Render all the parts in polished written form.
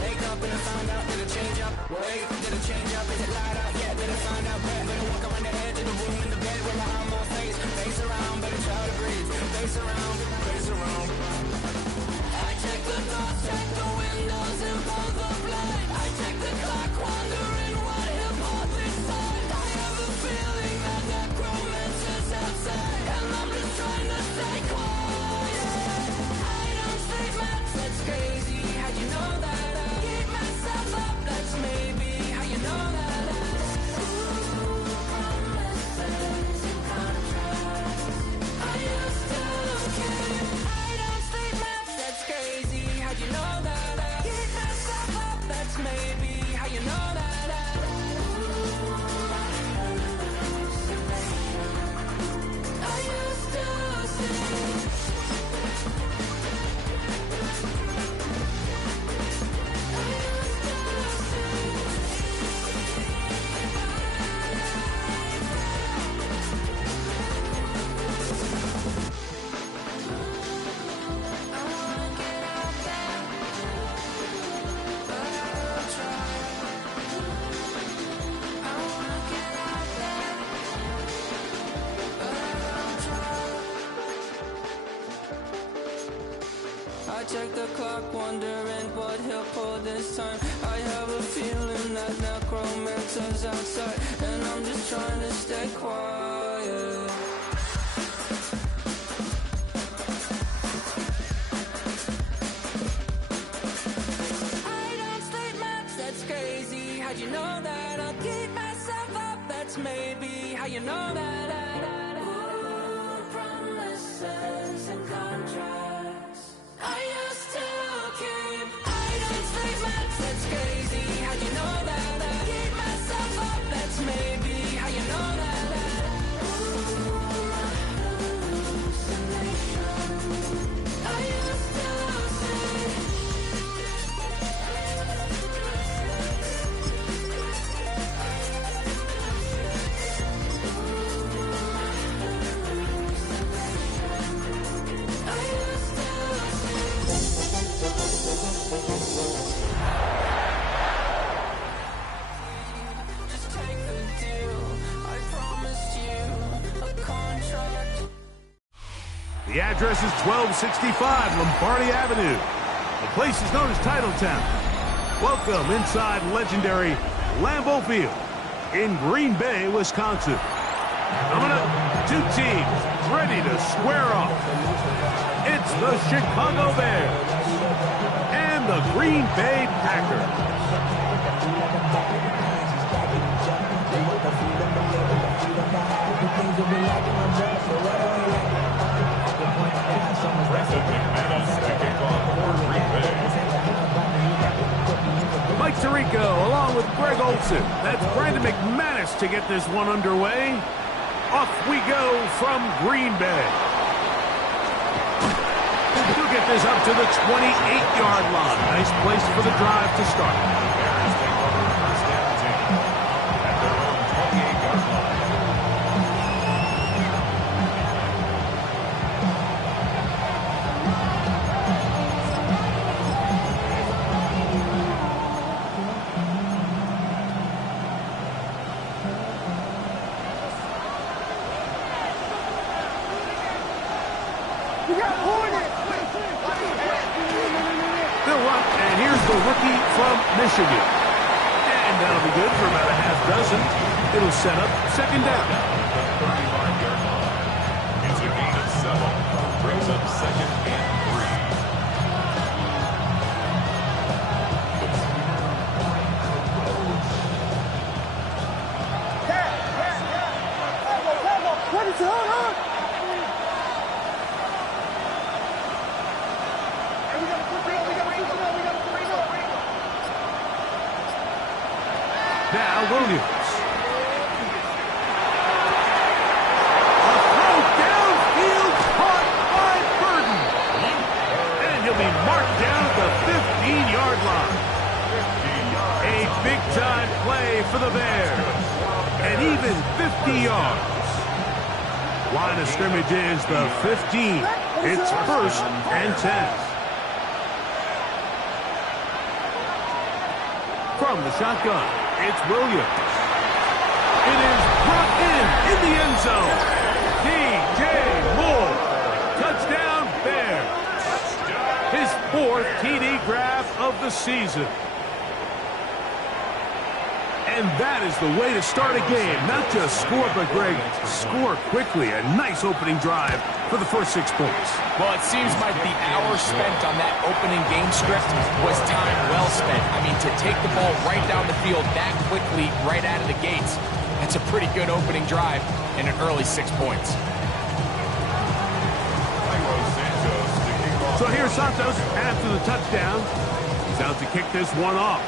Wake up and I found out, did it change up? Wait, did it change up? Is it light out? Yeah, did it find out? Better walk around the edge of the room in the bed with my arm on face. Face around, better try to breathe. Face around, face around. I check the doors, check the windows and pull the blind. I check the clock, wondering what he'll pull this time. I have a feeling that necromancer's outside, and I'm just trying to stay quiet. I don't sleep much, that's crazy. How'd you know that? I keep myself up, that's maybe how you know that. Ooh, promises and contracts. I used to keep. I don't sleep much, that's crazy. How'd you know that? I keep myself up, that's maybe how you know that. I used to sing. I check the clock, wondering what he'll pull this time. I have a feeling that necromancer's outside, and I'm just trying to stay quiet. I don't sleep much, that's crazy. How'd you know that? I'll keep myself up, that's maybe how you know that. Ooh, promises and contracts. I used to keep. I don't sleep much, that's crazy. How'd you know that? I keep myself up, that's maybe how you know that. Ooh, hallucination. I used to say. Just take the deal. I promised you a contract. The address is 1265 Lombardi Avenue. The place is known as Titletown. Welcome inside legendary Lambeau Field in Green Bay, Wisconsin. Coming up, two teams ready to square off. It's the Chicago Bears and the Green Bay Packers. Mike Tirico along with Greg Olson. That's Brandon McManus to get this one underway. Off we go from Green Bay. He'll get this up to the 28-yard line. Nice place for the drive to start. Bears take over first down team at their own 28-yard line. They'll run, and here's the rookie from Michigan. And that'll be good for about a half dozen. It'll set up second down. The 35-yard line. It's a gain of 7. Brings up second and 3. What is going on? Now Williams. A throw downfield caught by Burden. And he'll be marked down at the 15-yard line. A big-time play for the Bears. And even 50 yards. Line of scrimmage is the 15. It's 1st and 10. From the shotgun, it's Williams. It is brought in the end zone. DJ Moore. Touchdown, Bears. His 4th TD grab of the season. And that is the way to start a game. Not just score, but, Greg, score quickly. A nice opening drive for the first 6 points. Well, it seems like the hour spent on that opening game script was time well spent. I mean, to take the ball right down the field that quickly, right out of the gates, that's a pretty good opening drive and an early 6 points. So here's Santos after the touchdown. He's out to kick this one off.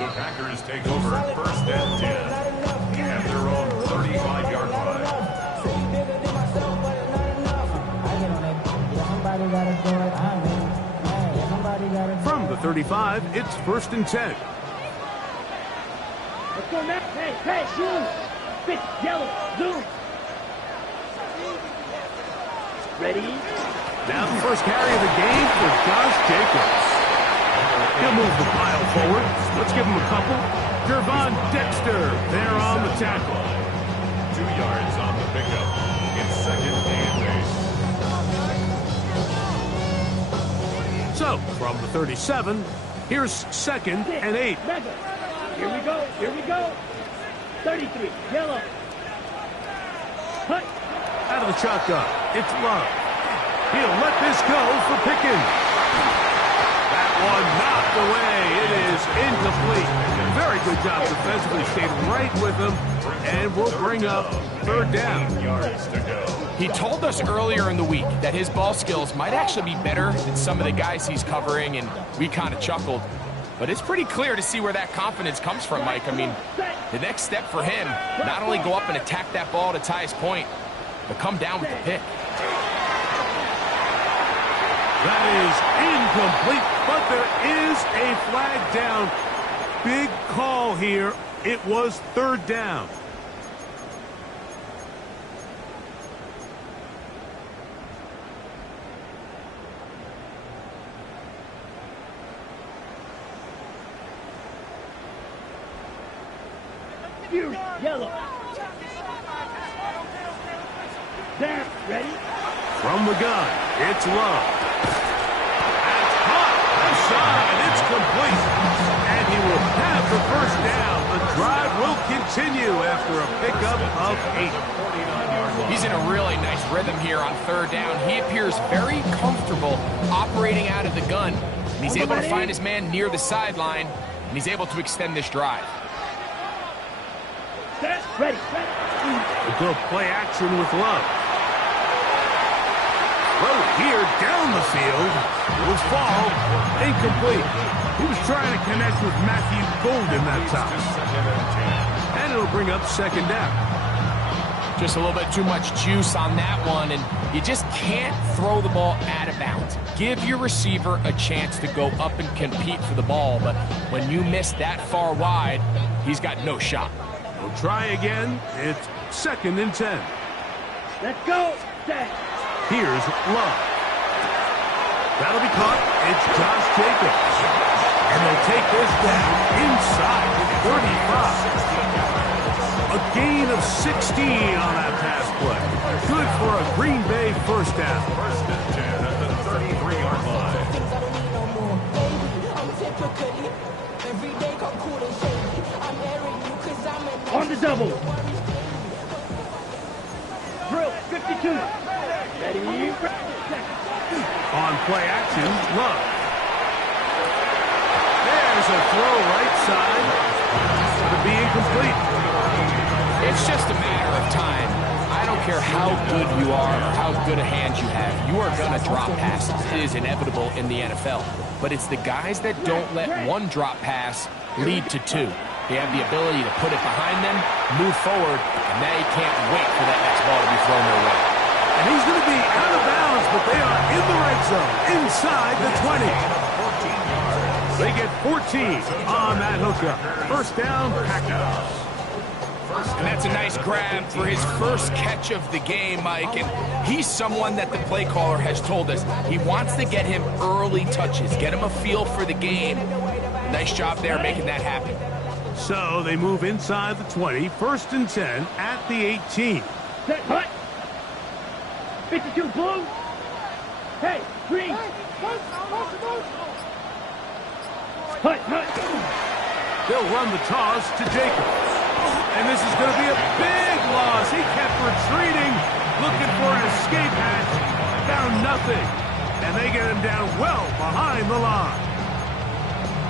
The Packers take over 1st and 10 at their own 35-yard line. From the 35, it's 1st and 10. Let's go now. Hey, shoot. Fit, yellow, zoom. Ready? Now the first carry of the game for Josh Jacobs. He'll move the pile forward. Let's give him a couple. Gervon Dexter there on the tackle. 2 yards on the pickup. It's 2nd and 8. So, from the 37, here's 2nd and 8. Here we go. Here we go. 33. Yellow. Hut. Out of the shotgun, it's Love. He'll let this go for Pickens. That one knocked away. It is incomplete. Very good job defensively. Stayed right with him, and will bring up 3rd down. Yards to go. He told us earlier in the week that his ball skills might actually be better than some of the guys he's covering, and we kind of chuckled. But it's pretty clear to see where that confidence comes from, Mike. I mean, the next step for him, not only go up and attack that ball to tie his point, but come down with the pick. That is incomplete, but there is a flag down. Big call here. It was 3rd down. Yellow. There, ready? From the gun, it's Love. That's caught. Inside, it's complete. And he will have the 1st down. The drive will continue after a pickup of 8. He's in a really nice rhythm here on 3rd down. He appears very comfortable operating out of the gun. And he's able to find his man near the sideline, and he's able to extend this drive. Ready. A good play action with Love. Throw here down the field. It was fall. Incomplete. He was trying to connect with Matthew Golden that time. And it'll bring up 2nd down. Just a little bit too much juice on that one, and you just can't throw the ball out of bounds. Give your receiver a chance to go up and compete for the ball, but when you miss that far wide, he's got no shot. We'll try again. It's 2nd and 10. Let's go. Here's Love. That'll be caught. It's Josh Jacobs. And they'll take this down inside the 35. A gain of 16 on that pass play. Good for a Green Bay 1st down. 1st and 10 at the 33-yard line. On the double. Drill, 52. Ready. On play action, Love. There's a throw right side. It'll be incomplete. It's just a matter of time. I don't care how good you are or how good a hand you have. You are going to drop passes. It is inevitable in the NFL. But it's the guys that don't let one drop pass lead to 2. They have the ability to put it behind them, move forward, and they can't wait for that next ball to be thrown their way. And he's going to be out of bounds, but they are in the red zone, inside the 20. They get 14 on that hookup. 1st down, Packers. And that's a nice grab for his first catch of the game, Mike. And he's someone that the play caller has told us he wants to get him early touches, get him a feel for the game. Nice job there making that happen. So they move inside the 20, 1st and 10 at the 18. Set, hut. 52 blue. Hey, green. Hut. They'll run the toss to Jacobs. And this is going to be a big loss. He kept retreating, looking for an escape hatch. Found nothing. And they get him down well behind the line.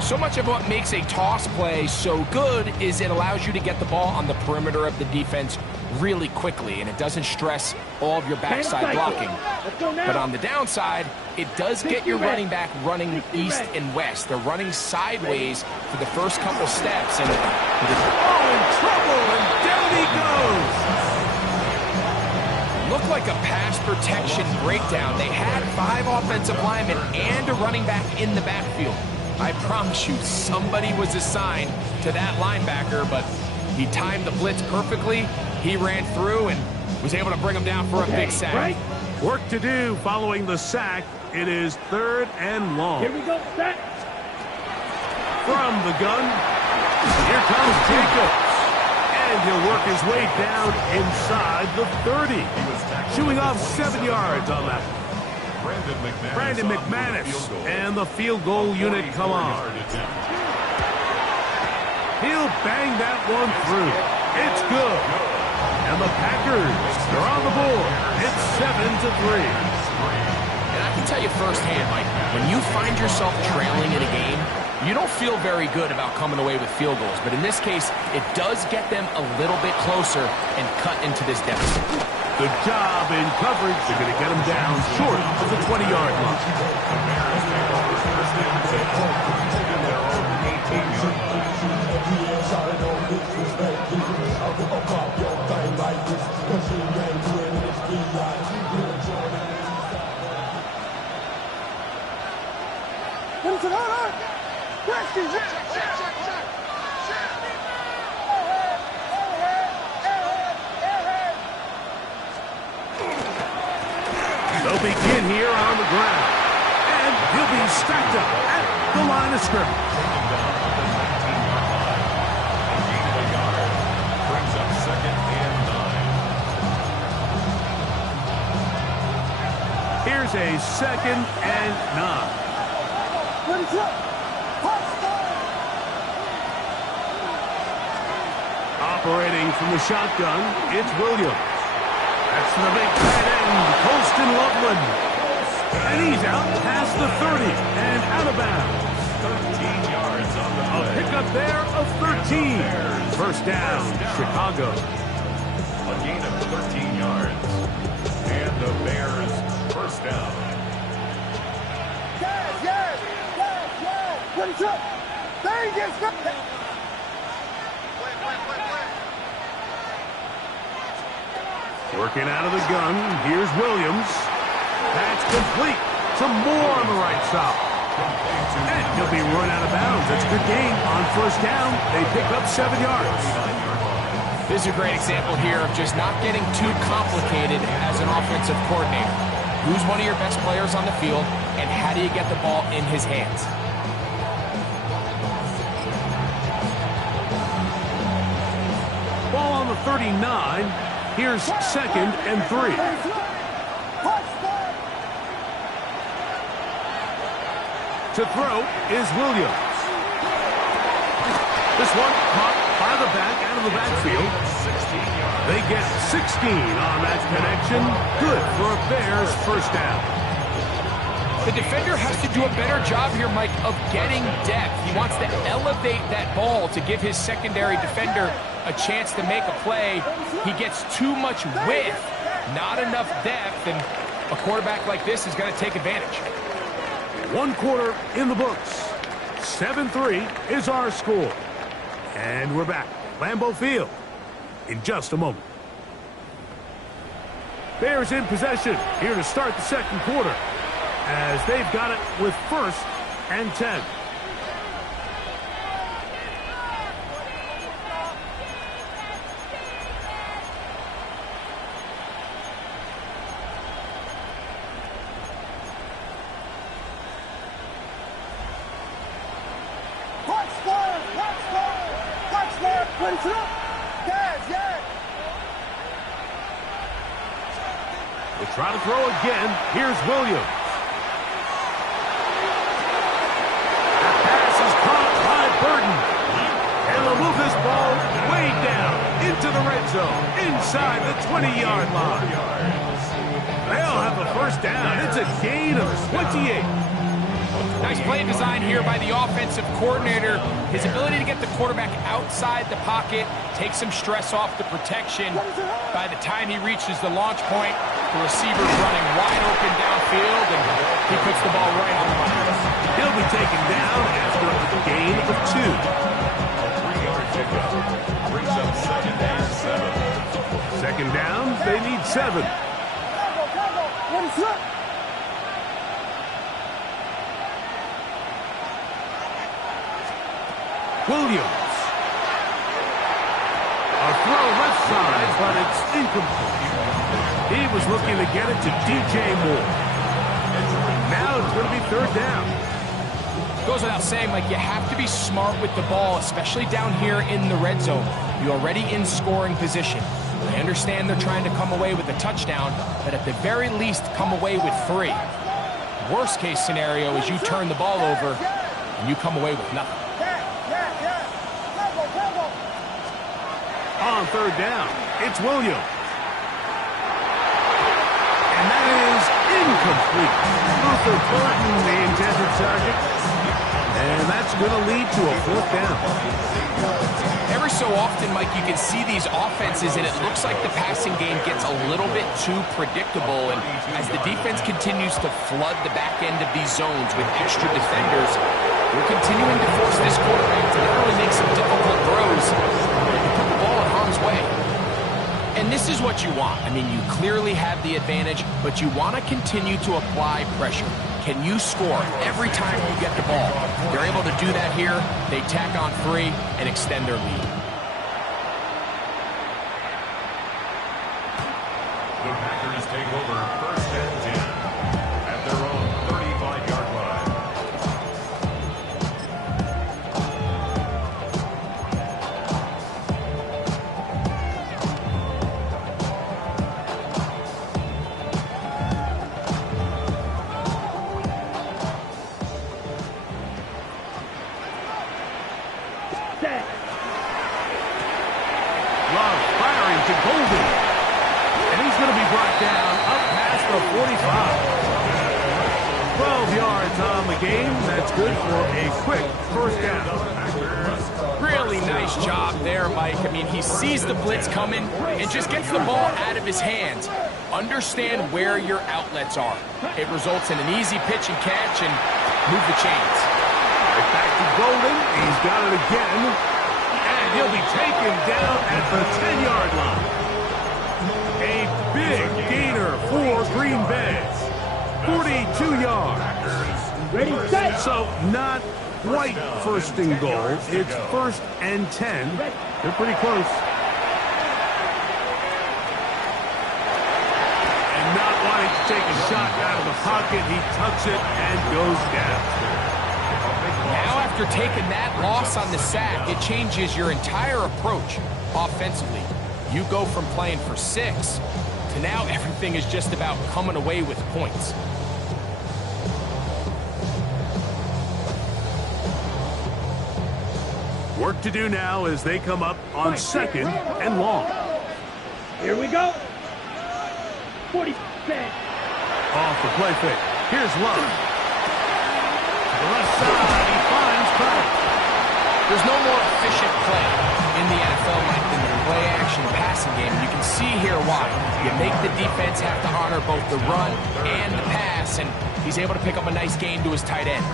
So much of what makes a toss play so good is it allows you to get the ball on the perimeter of the defense really quickly, and it doesn't stress all of your backside blocking. But on the downside, it does get your running back running east and west. They're running sideways for the first couple steps. And in trouble, and down he goes. Looked like a pass protection breakdown. They had 5 offensive linemen and a running back in the backfield. I promise you, somebody was assigned to that linebacker, but he timed the blitz perfectly. He ran through and was able to bring him down for a big sack. Right. Work to do following the sack. It is 3rd and long. Here we go, set. From the gun, here comes Jacobs. And he'll work his way down inside the 30. Shooing off 7 yards on that. Brandon McManus and the field goal unit come on. He'll bang that one through. It's good. And the Packers are on the board. It's 7-3. And I can tell you firsthand, Mike, when you find yourself trailing in a game, you don't feel very good about coming away with field goals. But in this case, it does get them a little bit closer and cut into this deficit. Good job in coverage. They're going to get him down short of the 20-yard line. They'll begin here on the ground. And he'll be stacked up at the line of scrimmage. Brings up 2nd and 9. Here's a 2nd and 9. Operating from the shotgun, it's Williams. That's the big tight end, Colston Loveland. And he's out past the 30 and out of bounds. 13 yards on the A play. pickup there of 13. 1st down, Chicago. A gain of 13 yards. And the Bears 1st down. Working out of the gun, here's Williams. That's complete. Some more on the right side. And he'll be run out of bounds. That's a good gain on 1st down. They pick up 7 yards. This is a great example here of just not getting too complicated as an offensive coordinator. Who's one of your best players on the field, and how do you get the ball in his hands? Ball on the 39. Here's 2nd and 3. To throw is Williams. This one caught by the back out of the backfield. They get 16 on that connection. Good for a Bears 1st down. The defender has to do a better job here, Mike, of getting depth. He wants to elevate that ball to give his secondary defender a chance to make a play. He gets too much width, not enough depth, and a quarterback like this is going to take advantage. 1 quarter in the books. 7-3 is our score. And we're back. Lambeau Field in just a moment. Bears in possession here to start the 2nd quarter, as they've got it with 1st and 10. They try to throw again. Here's Williams. That pass is caught by Burton. And they'll move this ball way down into the red zone, inside the 20-yard line. They'll have a first down. It's a gain of 28. Nice play design here by the offensive coordinator. His ability to get the quarterback outside the pocket, take some stress off the protection. By the time he reaches the launch point, the receiver's running wide open downfield, and he puts the ball right on the line. He'll be taken down after a gain of 2. 3-yard pickup brings up 2nd and 7. Second down, they need 7. Williams. A throw left side, but it's incomplete. He was looking to get it to DJ Moore. Now it's going to be 3rd down. Goes without saying, Mike, you have to be smart with the ball, especially down here in the red zone. You're already in scoring position. I understand they're trying to come away with a touchdown, but at the very least, come away with 3. Worst case scenario is you turn the ball over and you come away with nothing. On 3rd down, it's Williams. And that is incomplete. Luther Burton, the intended target. And that's going to lead to a 4th down. Every so often, Mike, you can see these offenses, and it looks like the passing game gets a little bit too predictable. And as the defense continues to flood the back end of these zones with extra defenders, we're continuing to force this quarterback to not only make some difficult throws, but to put the ball in harm's way. And this is what you want. I mean, you clearly have the advantage, but you want to continue to apply pressure. Can you score every time you get the ball? They're able to do that here. They tack on 3 and extend their lead. The Packers take over 1st and 10 at their own 35-yard line. Love firing to Golden. And he's going to be brought down up past the 45. 12 yards on the game. That's good for a quick 1st down. Really nice job there, Mike. I mean, he sees the blitz coming and just gets the ball out of his hands. Understand where your outlets are. It results in an easy pitch and catch and move the chains. Right back to Golden. He's got it again. And he'll be taken down at the 10-yard line. A big gainer for Green Bay. 42 yards. Ready, set. So not quite 1st and goal. It's 1st and 10. They're pretty close. And not wanting to take a shot out of the pocket, he tucks it and goes down. Now, after taking that loss on the sack, it changes your entire approach offensively. You go from playing for 6 to now everything is just about coming away with points. Work to do now as they come up on 2nd and long. Here we go. 40. Off the play fake. Here's Love. To the left side, he finds Pratt. There's no more efficient play in the NFL, Mike, than the play-action passing game. You can see here why. You make the defense have to honor both the run and the pass, and he's able to pick up a nice gain to his tight end.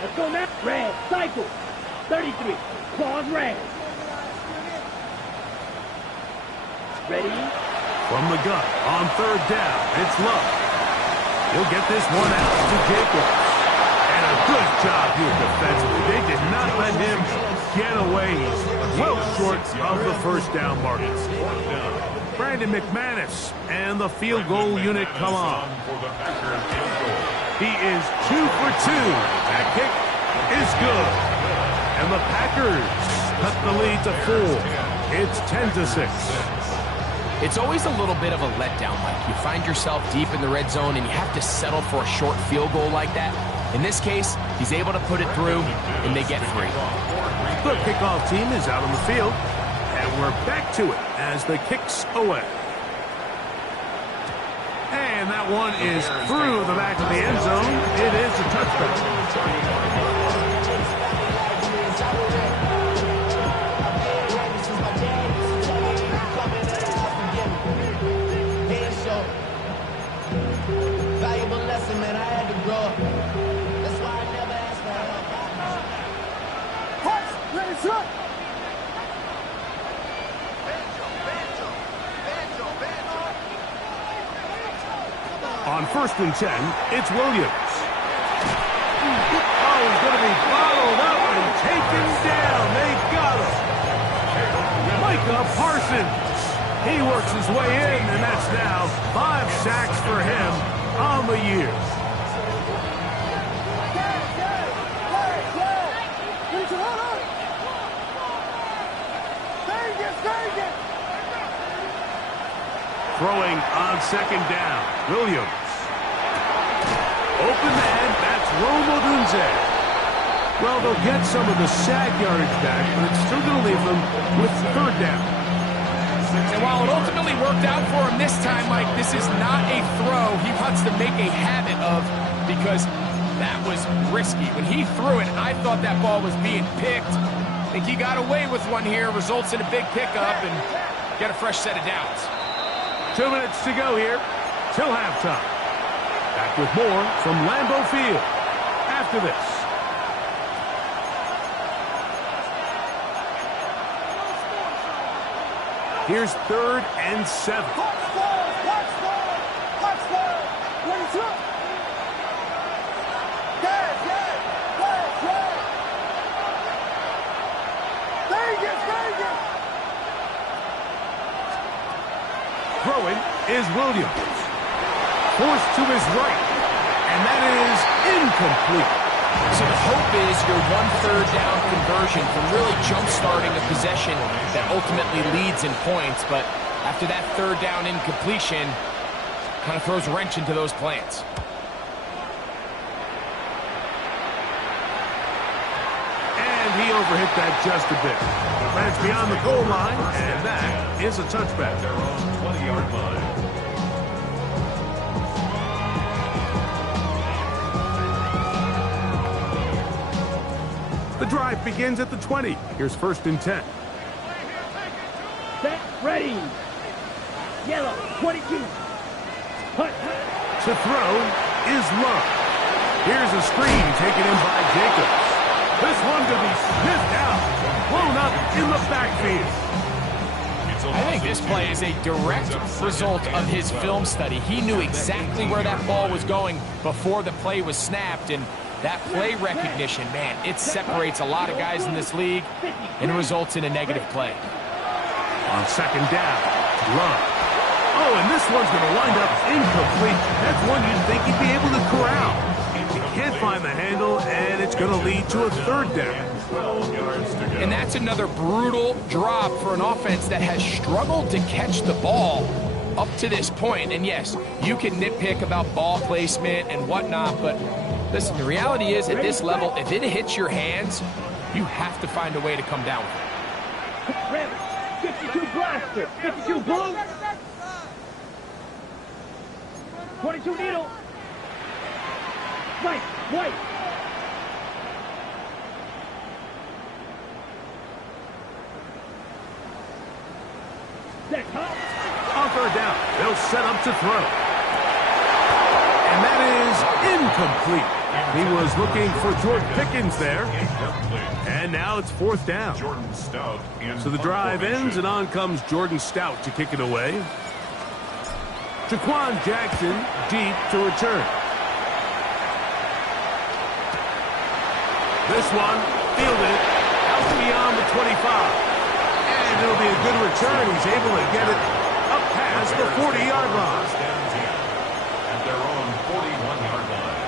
Let's go now. Red, cycle. 33. Claws red. Ready? From the gun on 3rd down, it's Love. He'll get this one out to Jacobs. And a good job here defensively. They did not let him get away. He's well short of the 1st down marker. Brandon McManus and the field goal unit come on. For the Packers field goal. He is 2 for 2. That kick is good. And the Packers cut the lead to 4. It's 10-6. It's always a little bit of a letdown, Mike. You find yourself deep in the red zone and you have to settle for a short field goal like that. In this case, he's able to put it through and they get free. The kickoff team is out on the field, and we're back to it as the kick's away. And that one is through the back of the end zone. It is a touchback. Valuable lesson, man. I had to grow up. That's why I never asked for help. Ready, shot. On 1st and 10, it's Williams. Oh, he's going to be bottled up and taken down. They got him. Micah Parsons. He works his way in, and that's now 5 sacks for him on the year. Throwing on 2nd down, Williams. Open man, that's Rome Odunze. Well, they'll get some of the sack yardage back, but it's still going to leave them with 3rd down. And while it ultimately worked out for him this time, Mike, this is not a throw he wants to make a habit of because that was risky. When he threw it, I thought that ball was being picked. I think he got away with one here, results in a big pickup and get a fresh set of downs. 2 minutes to go here till halftime. Back with more from Lambeau Field after this. Here's 3rd and 7. Throwing is Williams. Forced to his right, and that is incomplete. So the hope is your 1/3 down conversion from really jump-starting a possession that ultimately leads in points, but after that 3rd down incompletion, kind of throws a wrench into those plans. And he overhit that just a bit. That's beyond the goal line, and that is a touchback. They're on 20-yard line. The drive begins at the 20. Here's 1st and 10. Set, ready. Yellow, 22. Hut. To throw is Love. Here's a screen taken in by Jacobs. This one could be sniffed out, blown up in the backfield. I think this play is a direct result of his film study. He knew exactly where that ball was going before the play was snapped, and that play recognition, man, it separates a lot of guys in this league and results in a negative play. On 2nd down, Love. Oh, and this one's going to wind up incomplete. That's one you'd think he'd be able to corral. He can't find the handle, and it's going to lead to a 3rd down. 12 yards to go. And that's another brutal drop for an offense that has struggled to catch the ball up to this point. And yes, you can nitpick about ball placement and whatnot, but listen, the reality is at this level, if it hits your hands, you have to find a way to come down with it. Rabbit, 52 blaster, 52 blue. 22 needle. Right, white. That top. On 3rd down, they'll set up to throw. And that is incomplete. He was looking for Jordan Pickens there. And now it's 4th down. Jordan Stout in So the drive ends, and on comes Jordan Stout to kick it away. Jaquan Jackson deep to return. This one fielded out beyond the 25. And it'll be a good return. He's able to get it up past the 40-yard line. And they're on 41-yard line.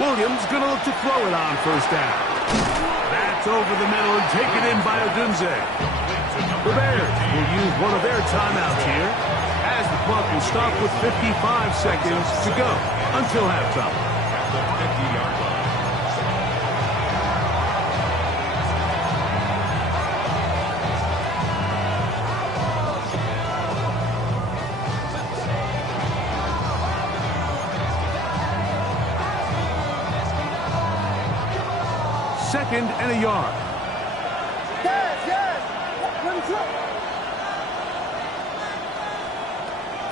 Williams going to look to throw it on first down. That's over the middle and taken in by Odunze. The Bears will use one of their timeouts here as the clock will stop with 55 seconds to go until halftime. At the 50-yard line. Second and a yard.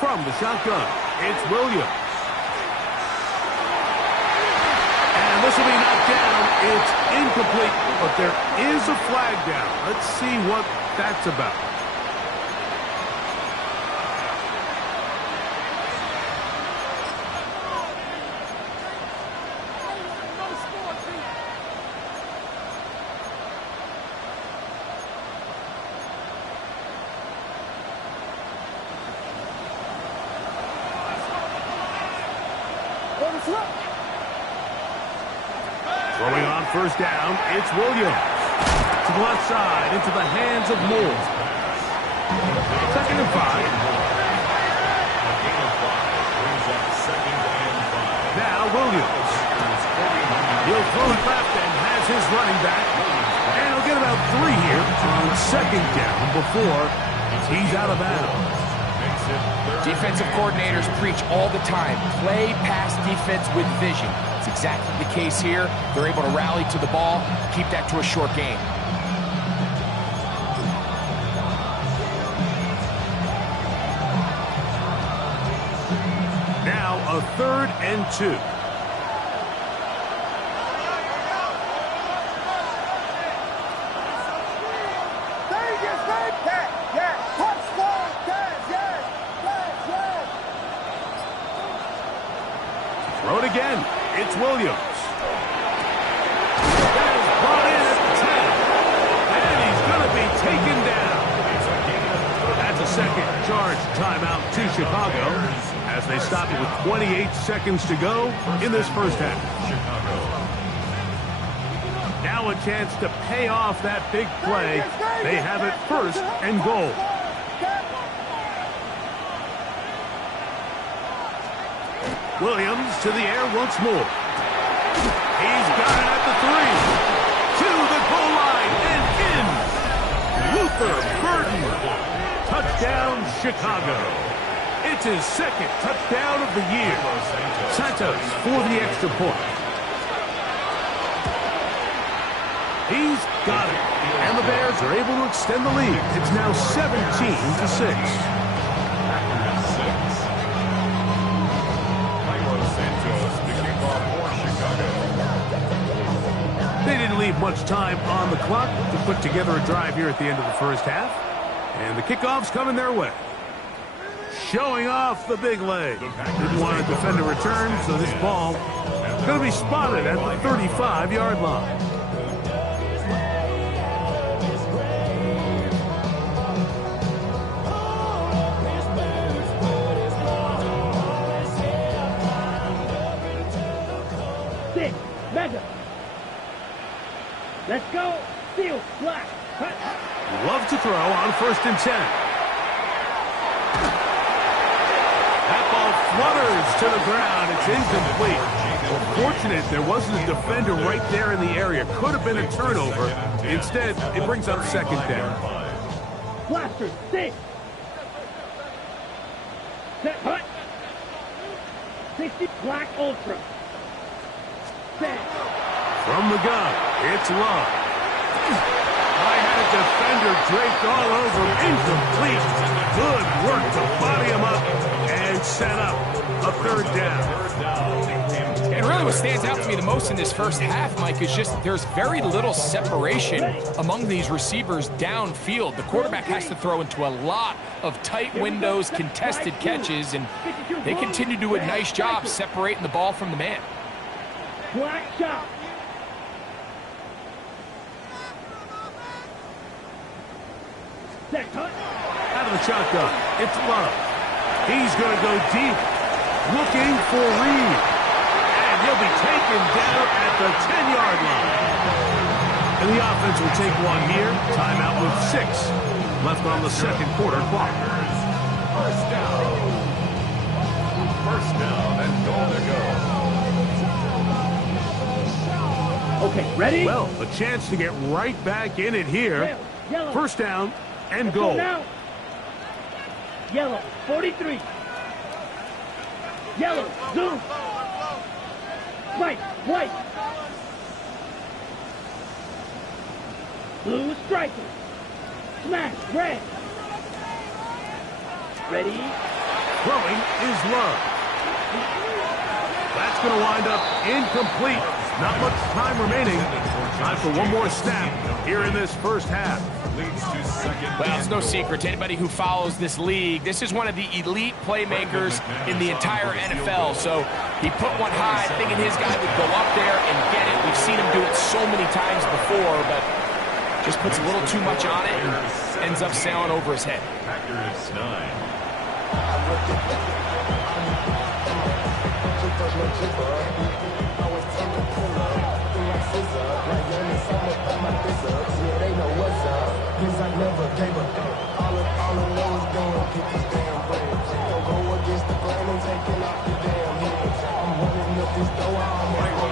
From the shotgun, it's Williams. And this will be knocked down. It's incomplete, but there is a flag down. Let's see what that's about. Throwing on first down, it's Williams. To the left side, into the hands of Moore. Second and 5. Brings up second and 5. Now Williams. He'll throw it left and has his running back. And he'll get about 3 here on second down before he's out of bounds. Defensive coordinators preach all the time, play pass defense with vision. It's exactly the case here. They're able to rally to the ball, keep that to a short game. Now a 3rd and 2. Throw it again. It's Williams. That is brought in at the 10. And he's going to be taken down. That's a second charge timeout to Chicago as they stop it with 28 seconds to go in this first half. Now a chance to pay off that big play. They have it 1st and goal. Williams to the air once more. He's got it at the 3. To the goal line and in. Luther Burden. Touchdown, Chicago. It's his 2nd touchdown of the year. Santos for the extra point. He's got it. And the Bears are able to extend the lead. It's now 17-6. They didn't leave much time on the clock to put together a drive here at the end of the first half. And the kickoff's coming their way. Showing off the big leg. Didn't want to defend a return, so this ball is going to be spotted at the 35-yard line. Mega. Let's go. Seal. Black. Cut. Love to throw on 1st and 10. That ball flutters to the ground. It's incomplete. Fortunate there wasn't a defender right there in the area. Could have been a turnover. Instead, it brings up 2nd down. Blaster. 6. Set. Hut. 60. Black Ultra. Set. From the gun, it's Love. I had a defender draped all over him. Incomplete. Good work to body him up and set up a 3rd down. And really what stands out to me the most in this first half, Mike, is just there's very little separation among these receivers downfield. The quarterback has to throw into a lot of tight windows, contested catches, and they continue to do a nice job separating the ball from the man. Black shot. Out of the shotgun. It's Love. He's going to go deep, looking for Reed. And he'll be taken down at the 10-yard line. And the offense will take one here. Timeout with 6 left on the second quarter clock. First down. First down and goal to go. Okay, ready? Well, a chance to get right back in it here. Yellow. First down and Let's go goal. now. Yellow, 43. Yellow, zoom. White. Blue, striker. Smash, red. Ready? Throwing is Love. That's going to wind up incomplete. Not much time remaining. Time for one more snap here in this first half. Leads to second. Well, it's no secret to anybody who follows this league. This is one of the elite playmakers in the entire NFL. So he put one high, thinking his guy would go up there and get it. We've seen him do it so many times before, but just puts a little too much on it and ends up sailing over his head. Packers 9.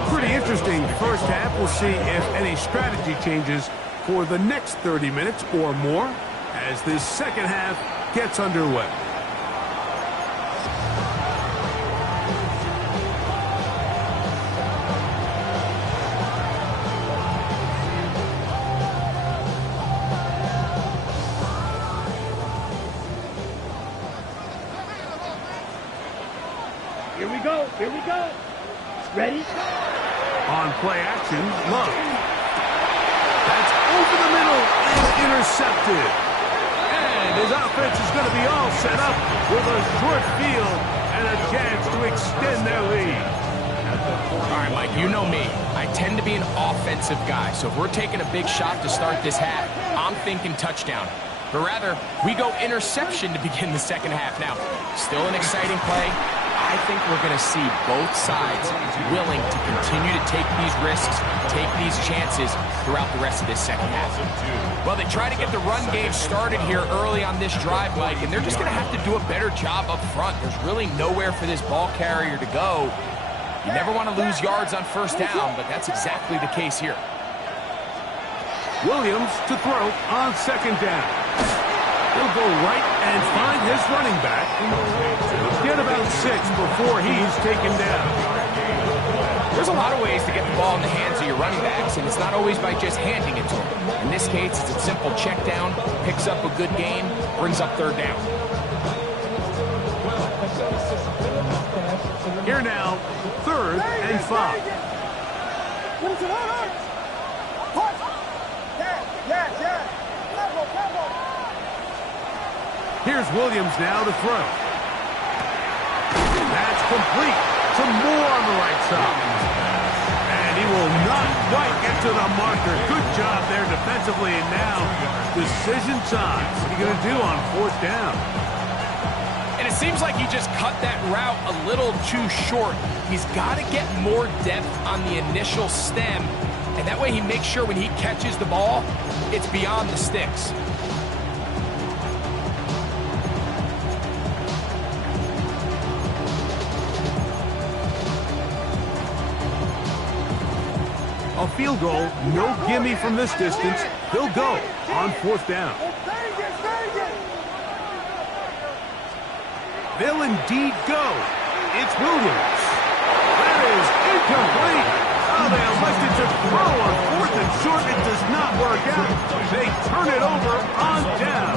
Pretty interesting first half. We'll see if any strategy changes for the next 30 minutes or more as this second half gets underway. Here we go. Ready? On play action, Love. That's over the middle and intercepted. And his offense is going to be all set up with a short field and a chance to extend their lead. All right, Mike, you know me. I tend to be an offensive guy, so if we're taking a big shot to start this half, I'm thinking touchdown. But rather, we go interception to begin the second half. Now, still an exciting play. I think we're going to see both sides willing to continue to take these risks, take these chances throughout the rest of this second half. Well, they try to get the run game started here early on this drive, Mike, and they're just going to have to do a better job up front. There's really nowhere for this ball carrier to go. You never want to lose yards on first down, but that's exactly the case here. Williams to throw on second down. He'll go right and find his running back. Get about 6 before he's taken down. There's a lot of ways to get the ball in the hands of your running backs, and it's not always by just handing it to them. In this case, it's a simple check down, picks up a good gain, brings up third down. Here now, 3rd and 5. Here's Williams now to throw. That's complete. Some more on the right side. And he will not quite get to the marker. Good job there defensively. And now, decision time. What are you going to do on 4th down? And it seems like he just cut that route a little too short. He's got to get more depth on the initial stem. And that way he makes sure when he catches the ball, it's beyond the sticks. A field goal, no gimme from this distance. He'll go on 4th down. They'll indeed go. It's Williams. That is incomplete. Oh, they elected to throw on 4th and short. It does not work out. They turn it over on down.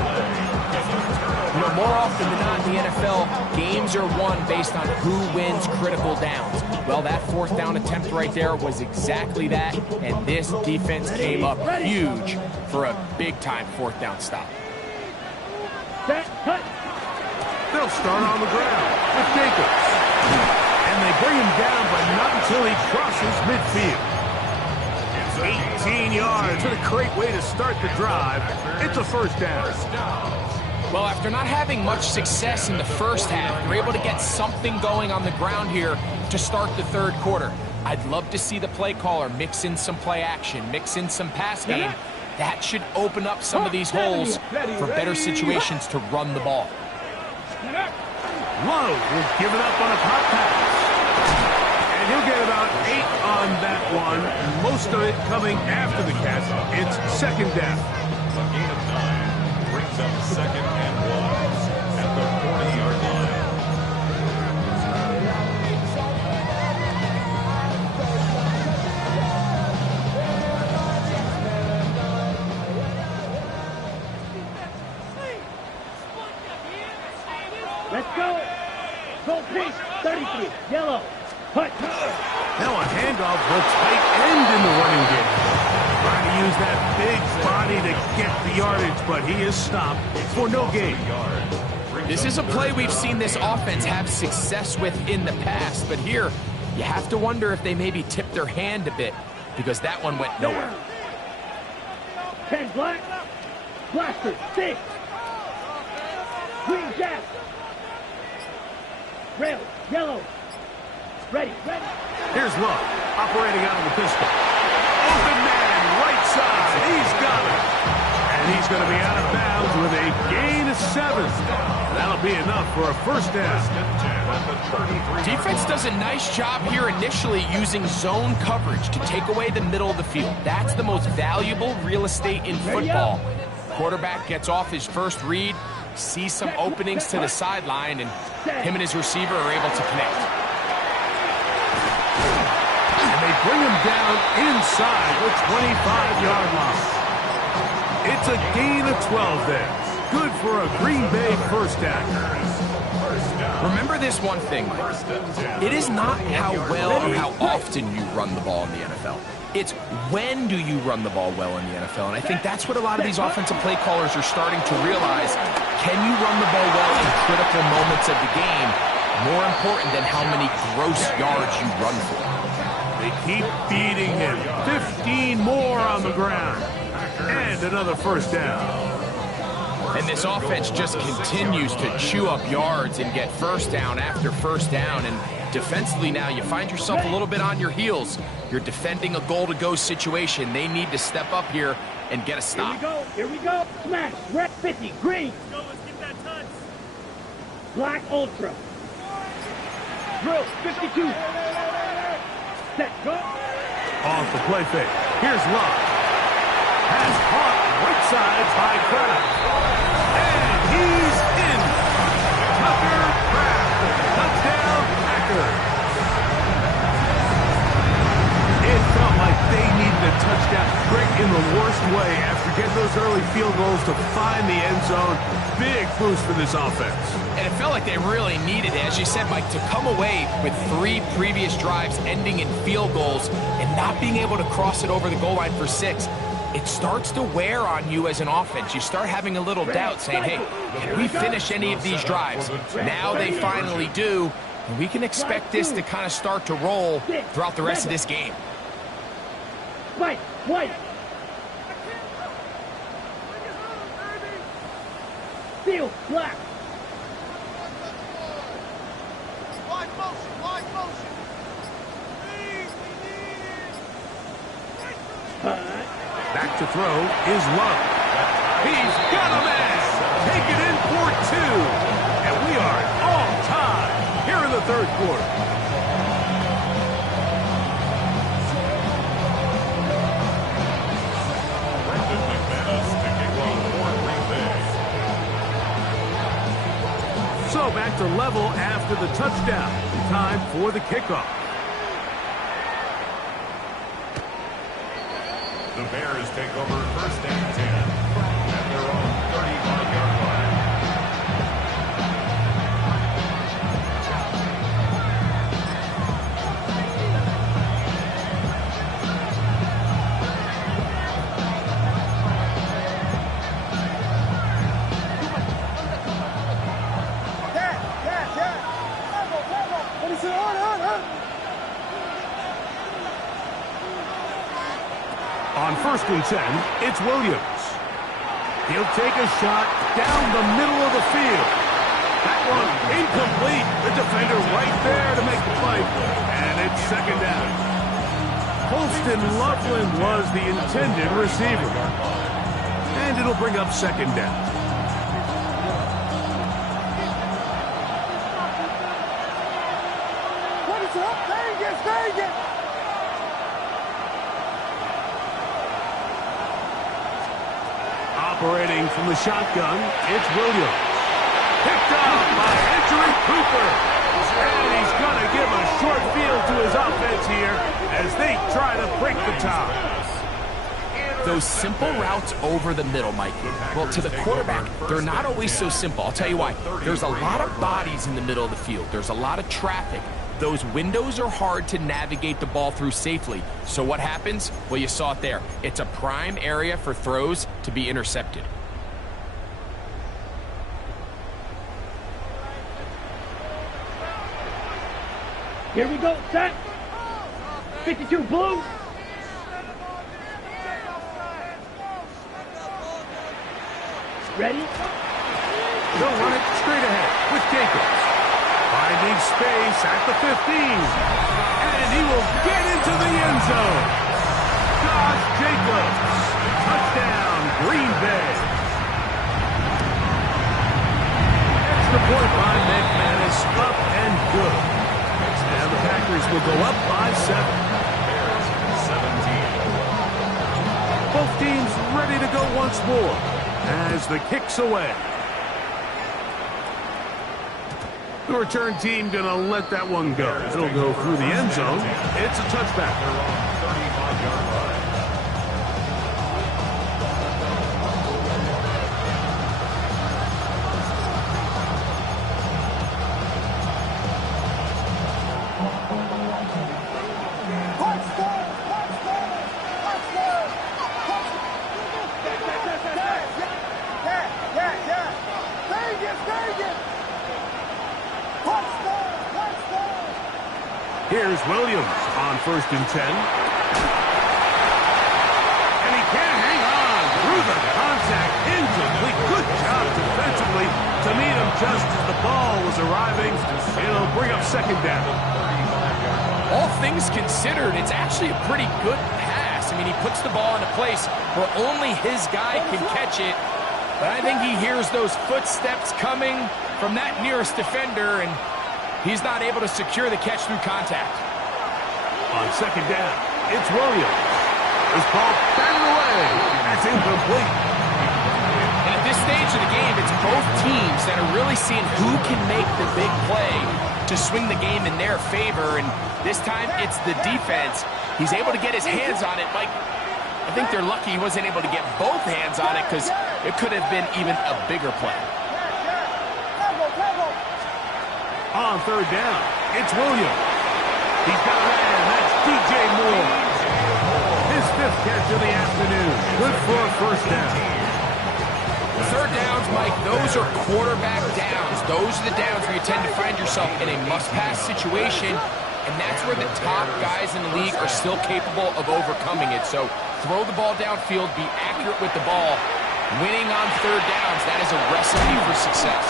You know, more often than not in the NFL, games are won based on who wins critical downs. Well, that 4th down attempt right there was exactly that, and this defense came up huge for a big-time 4th down stop. Set, cut. They'll start on the ground with Jacobs. And they bring him down, but not until he crosses midfield. 18 yards. What a great way to start the drive. It's a 1st down. Well, after not having much success in the first half, they're able to get something going on the ground here to start the third quarter. I'd love to see the play caller mix in some play action, mix in some pass game. That should open up some of these holes for better situations to run the ball. Lowe will give it up on a pop pass. And he'll get about 8 on that one. Most of it coming after the catch. It's second down. A gain of 9 brings up second and 1 at the 40-yard line. Let's go. Go pitch. 33. Yellow. Hut. Now a handoff for tight end in the running game. Trying to use that big body to get the yardage, but he is stopped for no gain. This is a play we've seen this offense have success with in the past, but here you have to wonder if they maybe tipped their hand a bit because that one went nowhere. 10 black. Blaster. 6. Green jack. Rail. Yellow. Ready. Ready. Here's Love, operating out of the pistol. Open man, right side. He's got it. And he's going to be out of bounds with a gain of 7. That'll be enough for a first down. Defense does a nice job here initially using zone coverage to take away the middle of the field. That's the most valuable real estate in football. Quarterback gets off his first read, sees some openings to the sideline, and him and his receiver are able to connect. And they bring him down inside the 25-yard line. It's a gain of 12 there. Good for a Green Bay first down. Remember this one thing. It is not how well or how often you run the ball in the NFL. It's when do you run the ball well in the NFL. And I think that's what a lot of these offensive play callers are starting to realize. Can you run the ball well in critical moments of the game? More important than how many gross yards you run for. They keep beating him. 15 more on the ground. And another first down. And this offense just continues to chew up yards and get first down after first down. And defensively now, you find yourself a little bit on your heels. You're defending a goal-to-go situation. They need to step up here and get a stop. Here we go. Here we go. Smash. Red 50. Green. Let's get that touch. Black Ultra. Drill. 52. Set. Go. Off the play fake. Here's Love. Has caught right side by Kraft. And he's in. Tucker Kraft. Touchdown, Packers. It felt like they needed a touchdown. Greg, in the worst way, after getting those early field goals to find the end zone. Big boost for this offense. And it felt like they really needed it, as you said, Mike, to come away with 3 previous drives ending in field goals and not being able to cross it over the goal line for 6. It starts to wear on you as an offense. You start having a little doubt, saying, hey, can we finish any of these drives? Now they finally do, and we can expect this to kind of start to roll throughout the rest of this game. White. White. Steel. Black. Wide motion, wide motion. Back to throw is Love. He's got a man. Take it in for 2. And we are at all time here in the third quarter. So back to level after the touchdown. Time for the kickoff. The Bears take over first and 10 at their own 35-yard line. On first and 10, it's Williams. He'll take a shot down the middle of the field. That one incomplete. The defender right there to make the play. And it's second down. Colston Loveland was the intended receiver. And it'll bring up second down. Operating from the shotgun, it's Williams. Picked up by Andrew Cooper. And he's going to give a short field to his offense here as they try to break the tie. Those simple routes over the middle, Mike, well, to the quarterback, they're not always so simple. I'll tell you why. There's a lot of bodies in the middle of the field. There's a lot of traffic. Those windows are hard to navigate the ball through safely. So what happens? Well, you saw it there. It's a prime area for throws to be intercepted. Here we go, set. 52 blue. Ready? They'll run it straight ahead with Jacobs. Finding space at the 15. And he will get into the end zone. Josh Jacobs. Touchdown, Green Bay. Extra point by McManus. Up and good. And the Packers will go up by 7. Both teams ready to go once more as the kick's away. The return team going to let that one go. It'll go through the end zone. It's a touchback. They're on the 35-yard line. Here's Williams on 1st and 10. And he can't hang on through the contact. Incomplete. Good job defensively to meet him just as the ball was arriving. It'll bring up second down. All things considered, it's actually a pretty good pass. I mean, he puts the ball in a place where only his guy can catch it. But I think he hears those footsteps coming from that nearest defender, and he's not able to secure the catch through contact. On second down, it's Williams. This ball batted away. That's incomplete. And at this stage of the game, it's both teams that are really seeing who can make the big play to swing the game in their favor. And this time, it's the defense. He's able to get his hands on it. Mike, I think they're lucky he wasn't able to get both hands on it because it could have been even a bigger play. On third down, it's Williams. He's got a man. That's DJ Moore. His 5th catch of the afternoon. Good for a first down. Third downs, Mike, those are quarterback downs. Those are the downs where you tend to find yourself in a must-pass situation, and that's where the top guys in the league are still capable of overcoming it. So throw the ball downfield, be accurate with the ball. Winning on third downs, that is a recipe for success.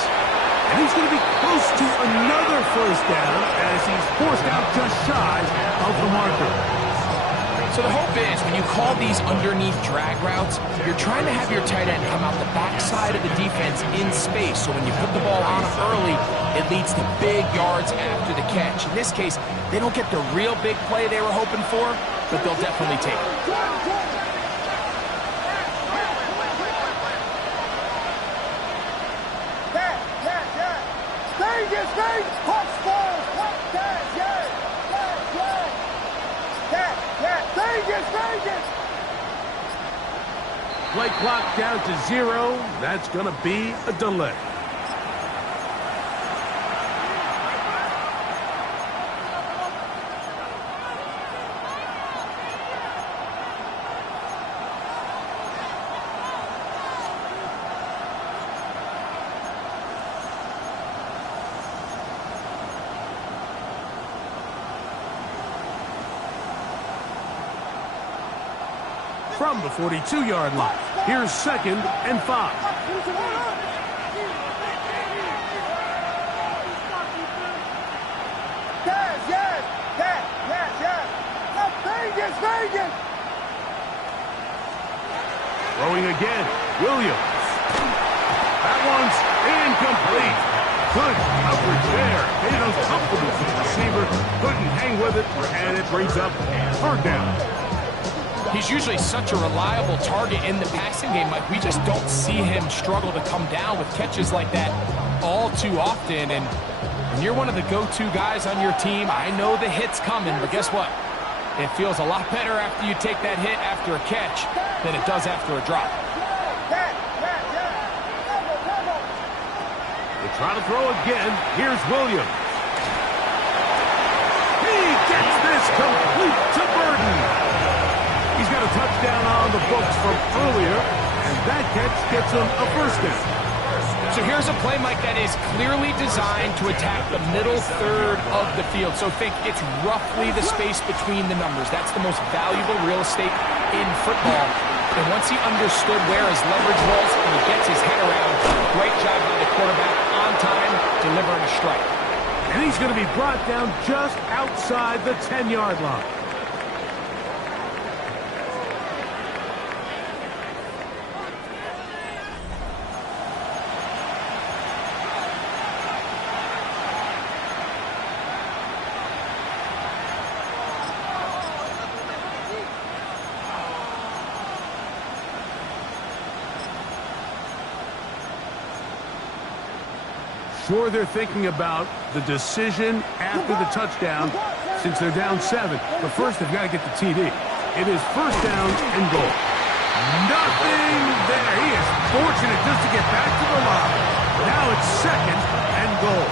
And he's going to be close to another first down as he's forced out just shy of the marker. So the hope is when you call these underneath drag routes, you're trying to have your tight end come out the backside of the defense in space. So when you put the ball on him early, it leads to big yards after the catch. In this case, they don't get the real big play they were hoping for, but they'll definitely take it. Play clock down to 0. That's going to be a delay. from the 42-yard line. Here's 2nd and 5. Throwing again, Williams. That one's incomplete. Good coverage there. Made it uncomfortable for the receiver. Couldn't hang with it, and it brings up 3rd down. He's usually such a reliable target in the passing game. Like, we just don't see him struggle to come down with catches like that all too often. And when you're one of the go-to guys on your team, I know the hit's coming, but guess what? It feels a lot better after you take that hit after a catch than it does after a drop. They try to throw again. Here's Williams. He gets this complete to Burton. He's got a touchdown on the books from earlier, and that catch gets him a 1st down. So here's a play, Mike, that is clearly designed to attack the middle 3rd of the field. So think it's roughly the space between the numbers. That's the most valuable real estate in football. And once he understood where his leverage was and he gets his head around, great job by the quarterback on time, delivering a strike. And he's going to be brought down just outside the 10-yard line. Sure, they're thinking about the decision after the touchdown since they're down 7. But first, they've got to get the TD. It is 1st down and goal. Nothing there. He is fortunate just to get back to the line. Now it's 2nd and goal.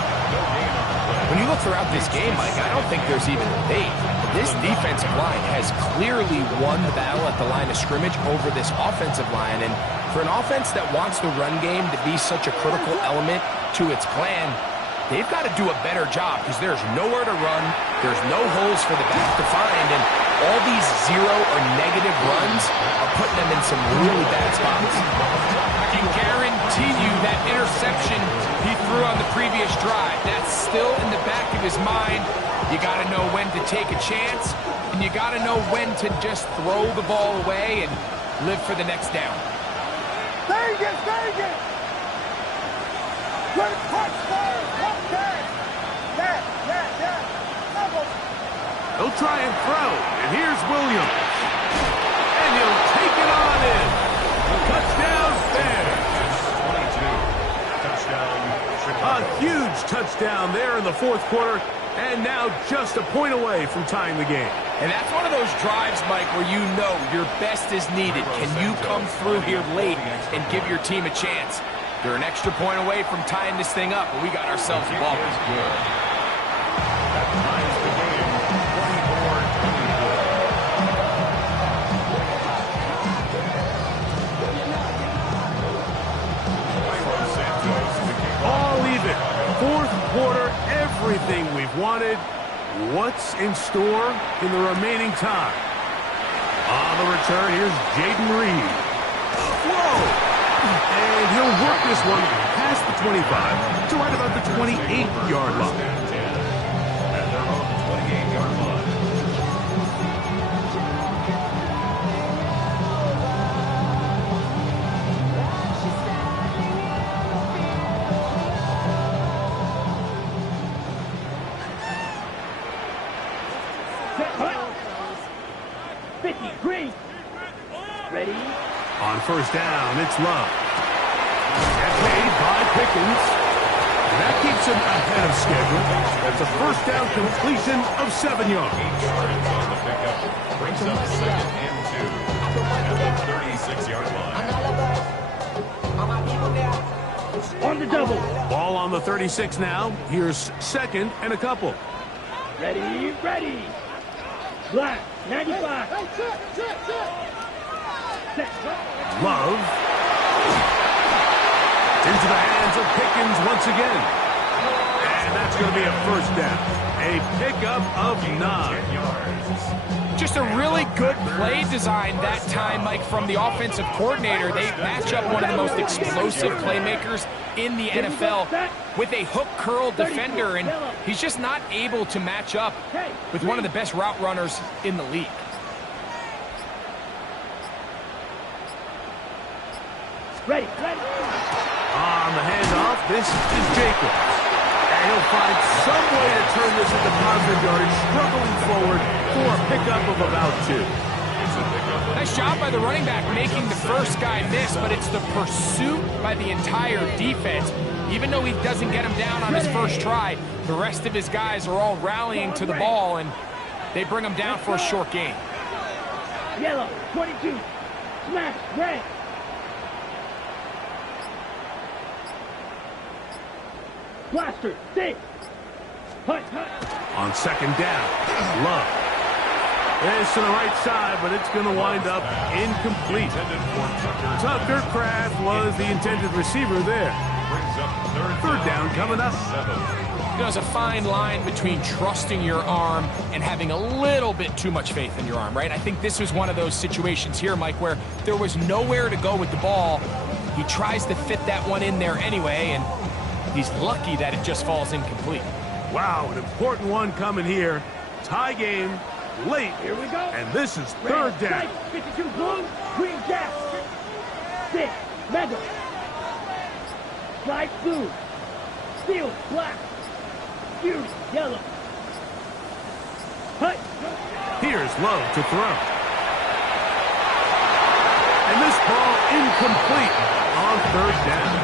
When you look throughout this game, Mike, I don't think there's even a debate. This defensive line has clearly won the battle at the line of scrimmage over this offensive line. And for an offense that wants the run game to be such a critical element to its plan, they've got to do a better job because there's nowhere to run, there's no holes for the back to find, and all these 0 or negative runs are putting them in some really bad spots. I can guarantee you that interception he threw on the previous drive, that's still in the back of his mind. You got to know when to take a chance, and you got to know when to just throw the ball away and live for the next down. Vegas! Good punch, He'll try and throw, and here's Williams. And he'll take it on in. Touchdown, Bears. 22. Touchdown, Chicago. A huge touchdown there in the 4th quarter, and now just a point away from tying the game. And that's one of those drives, Mike, where you know your best is needed. Can you come through here late and give your team a chance? They're an extra point away from tying this thing up, but we got ourselves a ball. That ties the game, 24-24. All even. 4th quarter, everything we've wanted. What's in store in the remaining time? On the return, here's Jaden Reed. Whoa! And he'll work this one past the 25 to right about the 28-yard line. At their own 28-yard line. Ready? On 1st down, it's Love. That's made by Pickens. That keeps him ahead of schedule. That's a 1st down completion of 7 yards. Yards on the pickup. Brings up 2nd and 2. At the 36-yard line. On the double. Ball on the 36 now. Here's 2nd and a couple. Ready? Black, 95. Love. Into the hands of Pickens once again. And that's going to be a first down. A pickup of 9. Just a really good play design that time, Mike, from the offensive coordinator. They match up one of the most explosive playmakers in the NFL with a hook curl defender, and he's just not able to match up with one of the best route runners in the league. Ready. On the handoff, this is Jacobs. And he'll find some way to turn this into positive yardage, struggling forward for a pickup of about 2. Nice job by the running back making the first guy miss, but it's the pursuit by the entire defense. Even though he doesn't get him down on his first try, the rest of his guys are all rallying to the ball, and they bring him down for a short gain. Yellow, 22. Smash, red. Blaster, 6. Hut. On second down, Love. This to the right side, but it's going to wind up incomplete. Tucker Kraft was the intended receiver there. Third down coming up. There's a fine line between trusting your arm and having a little bit too much faith in your arm, right? I think this was one of those situations here, Mike, where there was nowhere to go with the ball. He tries to fit that one in there anyway, and he's lucky that it just falls incomplete. Wow, an important one coming here. Tie game, late. Here we go. And this is third down. 52 blue, green gas. 6, mega. Slide blue. Steel, black. Fury, yellow. Hut. Here's Love to throw. And this ball incomplete on third down.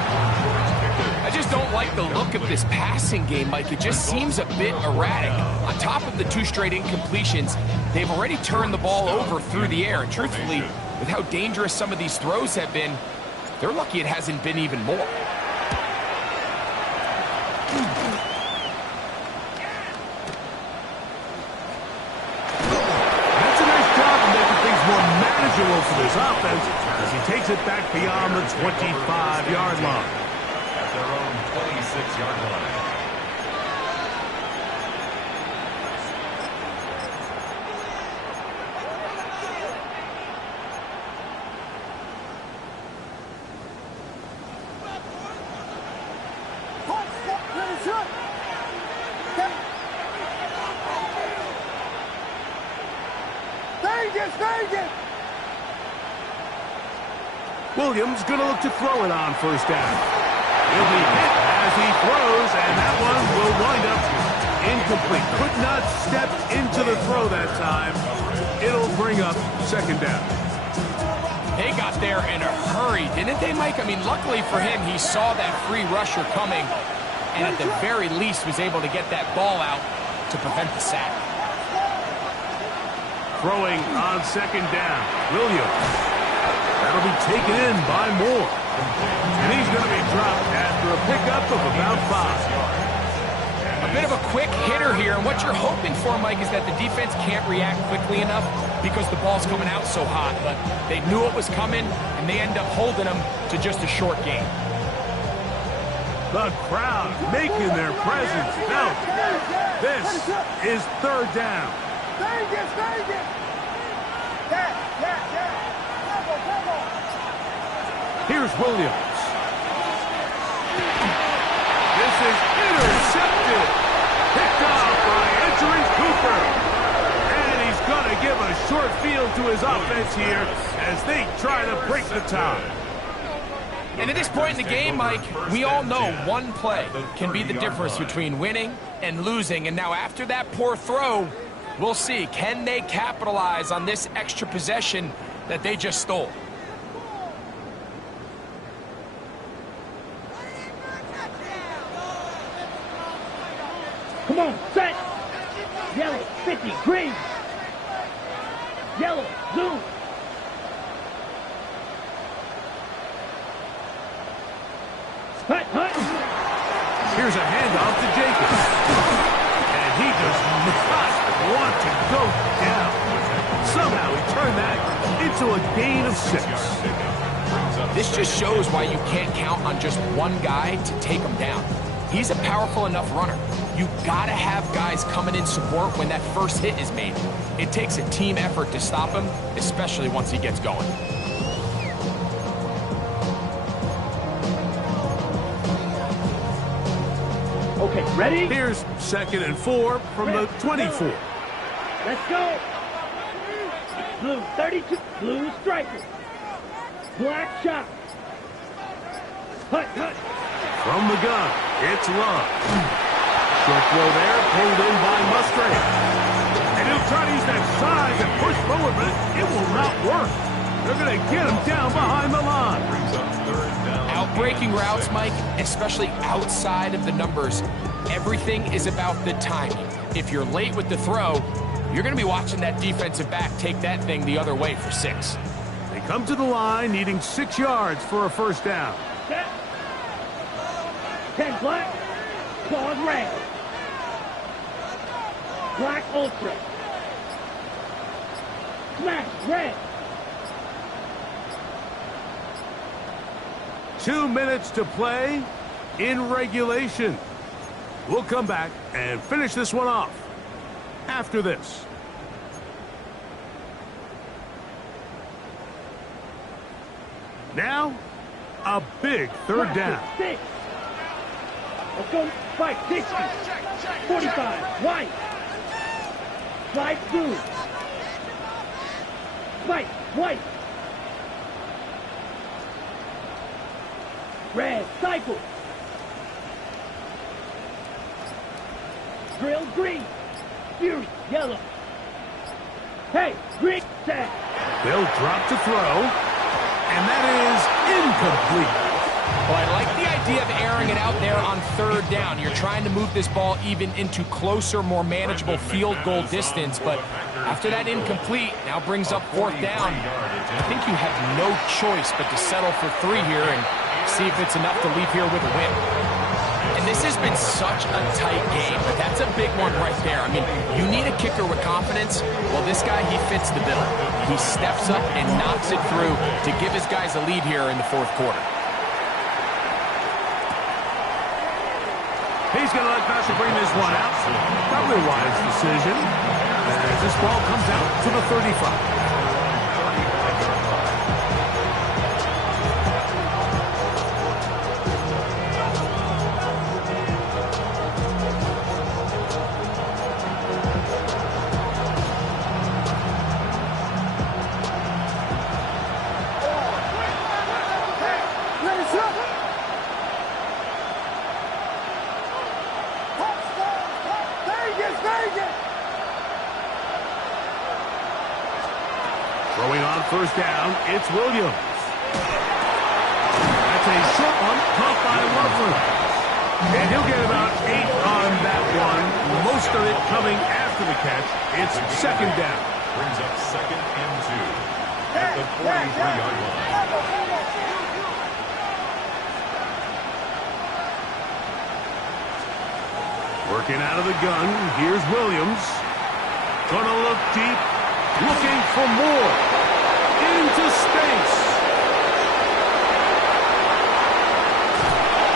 I just don't like the look of this passing game, Mike. It just seems a bit erratic. On top of the 2 straight incompletions, they've already turned the ball over through the air. And truthfully, with how dangerous some of these throws have been, they're lucky it hasn't been even more. That's a nice job of making things more manageable for this offense as he takes it back beyond the 25-yard line. Their own 26-yard line. Williams going to look to throw it on first down. He'll be hit as he throws, and that one will wind up incomplete. Could not step into the throw that time. It'll bring up second down. They got there in a hurry, didn't they, Mike? I mean, luckily for him, he saw that free rusher coming, and at the very least was able to get that ball out to prevent the sack. Throwing on second down, Williams. That'll be taken in by Moore. And he's going to be dropped after a pickup of about 5. A bit of a quick hitter here, and what you're hoping for, Mike, is that the defense can't react quickly enough because the ball's coming out so hot. But they knew it was coming, and they end up holding them to just a short gain. The crowd making their presence felt. This is third down. Here's Williams. This is intercepted. Picked off by Edgerrin Cooper. And he's going to give a short field to his offense here as they try to break the tie. And at this point in the game, Mike, we all know one play can be the difference between winning and losing. And now after that poor throw, we'll see, can they capitalize on this extra possession that they just stole? Come on, set. Yellow, 50, green. Yellow, blue. Hut. Here's a handoff to Jacobs. And he does not want to go down. Somehow he turned that into a gain of 6. This just shows why you can't count on just one guy to take them down. He's a powerful enough runner. You gotta have guys coming in support when that first hit is made. It takes a team effort to stop him, especially once he gets going. Okay, ready? Here's 2nd and 4 from the 24. Let's go. Blue 32. Blue striker. Black shot. Hut, hut. From the gun, it's Love. Short throw there, pulled in by Musgrave. And he'll try to use that size and push forward, but it will not work. They're going to get him down behind the line. Outbreaking routes, Mike, especially outside of the numbers, everything is about the timing. If you're late with the throw, you're going to be watching that defensive back take that thing the other way for 6. They come to the line needing 6 yards for a first down. Set. 10 black. Claws red. Black ultra. Smash red. 2 minutes to play in regulation. We'll come back and finish this one off after this. Now, a big third down. 6. Let's go. Fight. 60. 45. White. Slide blue. Fight. White. Red. Cycle. Drill green. Fury. Yellow. Hey. Green. Set. They'll drop to throw. And that is incomplete. Well, I like the idea of airing it out there on 3rd down. You're trying to move this ball even into closer, more manageable field goal distance, but after that incomplete, now brings up 4th down. I think you have no choice but to settle for 3 here and see if it's enough to leave here with a win. And this has been such a tight game, but that's a big one right there. I mean, you need a kicker with confidence. Well, this guy, he fits the bill. He steps up and knocks it through to give his guys a lead here in the 4th quarter. He's going to let Passer bring this one out. Probably a wise decision as this ball comes out to the 35. Throwing on first down, it's Williams. That's a short one, caught by Loveland. And he'll get about 8 on that one. Most of it coming after the catch. It's 2nd down. Brings up 2nd and 2 at the 43-yard line. Working out of the gun, here's Williams. Gonna look deep, looking for more. Into space.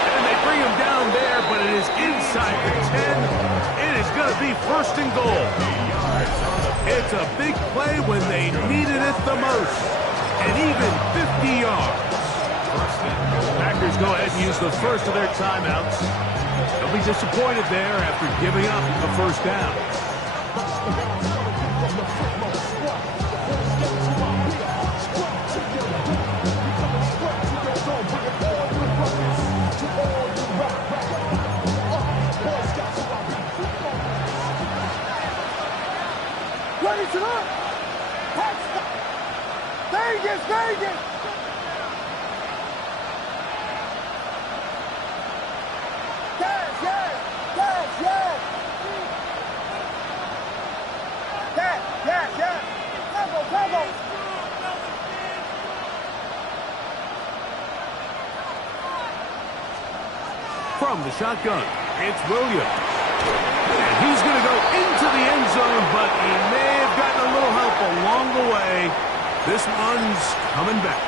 And they bring him down there, but it is inside the 10. It is going to be 1st and goal. It's a big play when they needed it the most. And even 50 yards. Packers go ahead and use the first of their timeouts. They'll be disappointed there after giving up the first down. Ready to look. Vegas, Vegas. Yes, yes, yes, yes. Yes, yes, yes. Combo, combo. From the shotgun, it's Williams. And he's going to go into the end zone, but he may have gotten a little help along the way. This one's coming back.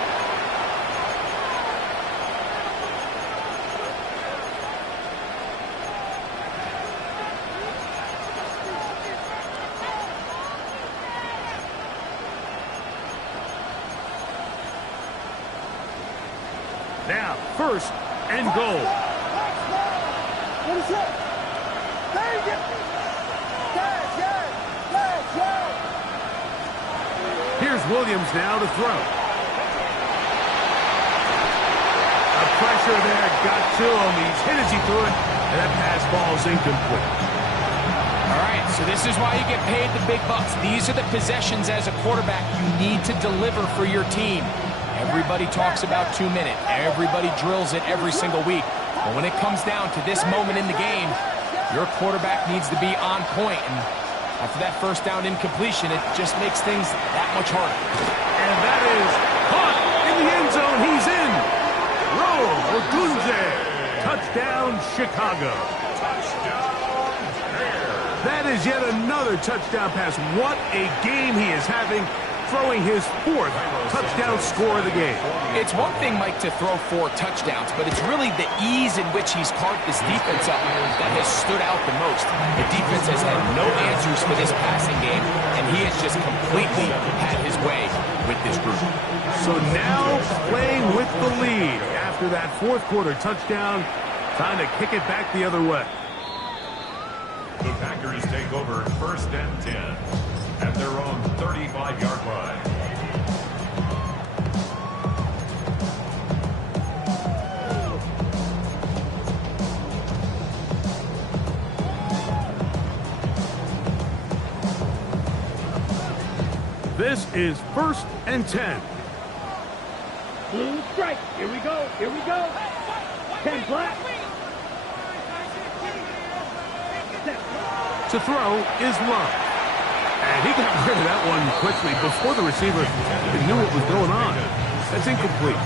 Now, first and goal. What is it? Fade it. Pass, yes. Pass, yes. Here's Williams now to throw. The pressure there got to him. He's hit as he threw it, and that pass ball's incomplete. All right, so this is why you get paid the big bucks. These are the possessions as a quarterback you need to deliver for your team. Everybody talks about 2 minutes. Everybody drills it every single week. But when it comes down to this moment in the game, your quarterback needs to be on point. And after that first down incompletion, it just makes things that much harder. And that is caught in the end zone. He's in. Roll Ogunze. Touchdown, Chicago. That is yet another touchdown pass. What a game he is having, throwing his 4th touchdown score of the game. It's one thing, Mike, to throw 4 touchdowns, but it's really the ease in which he's carved this defense up that has stood out the most. The defense has had no answers for this passing game, and he has just completely had his way with this group. So now playing with the lead after that 4th quarter touchdown, time to kick it back the other way. The Packers take over first and 10 at their own 35-yard line. This is first and 10. Blue strike. Here we go. Here we go. 10 black. To throw is Love. And he got rid of that one quickly before the receiver even knew what was going on. That's incomplete.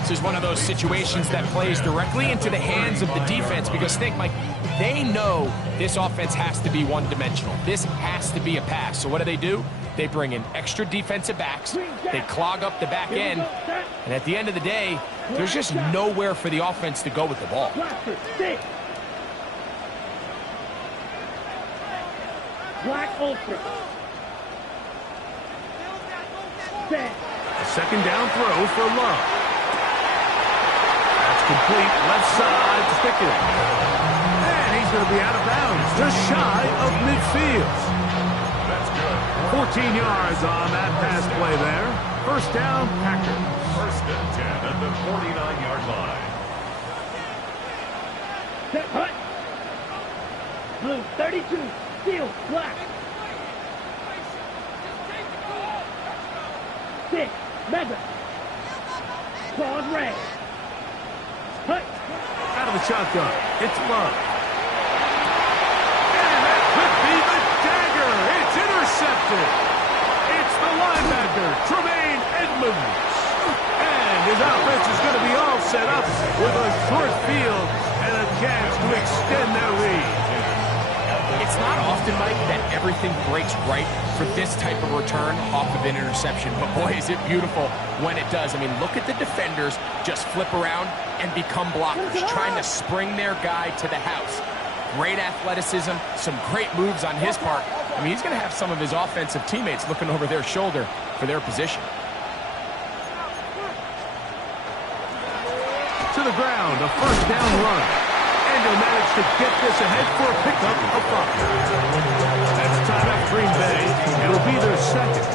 This is one of those situations that plays directly into the hands of the defense because, think, Mike, they know this offense has to be one-dimensional. This has to be a pass. So what do? They bring in extra defensive backs. They clog up the back end. And at the end of the day, there's just nowhere for the offense to go with the ball. Black ultra. Set. A second down throw for Love. That's complete. Left side to Pickett. And he's going to be out of bounds, just shy of midfield. That's good. 14 yards on that pass play there. First down, Packers. First and 10 at the 49-yard line. Set hut. Blue 32. Steel black. 6. Mega. Claws red. Hut. Out of the shotgun. It's Love. And that could be the dagger. It's intercepted. It's the linebacker, Tremaine Edmonds. And his offense is going to be all set up with a short field and a chance to extend their lead. It's not often, Mike, that everything breaks right for this type of return off of an interception. But boy, is it beautiful when it does. I mean, look at the defenders just flip around and become blockers, trying to spring their guy to the house. Great athleticism, some great moves on his part. I mean, he's going to have some of his offensive teammates looking over their shoulder for their position. To the ground, a first down run. And he'll manage to get this ahead for a pickup of 5. That's timeout Green Bay. It'll be their second.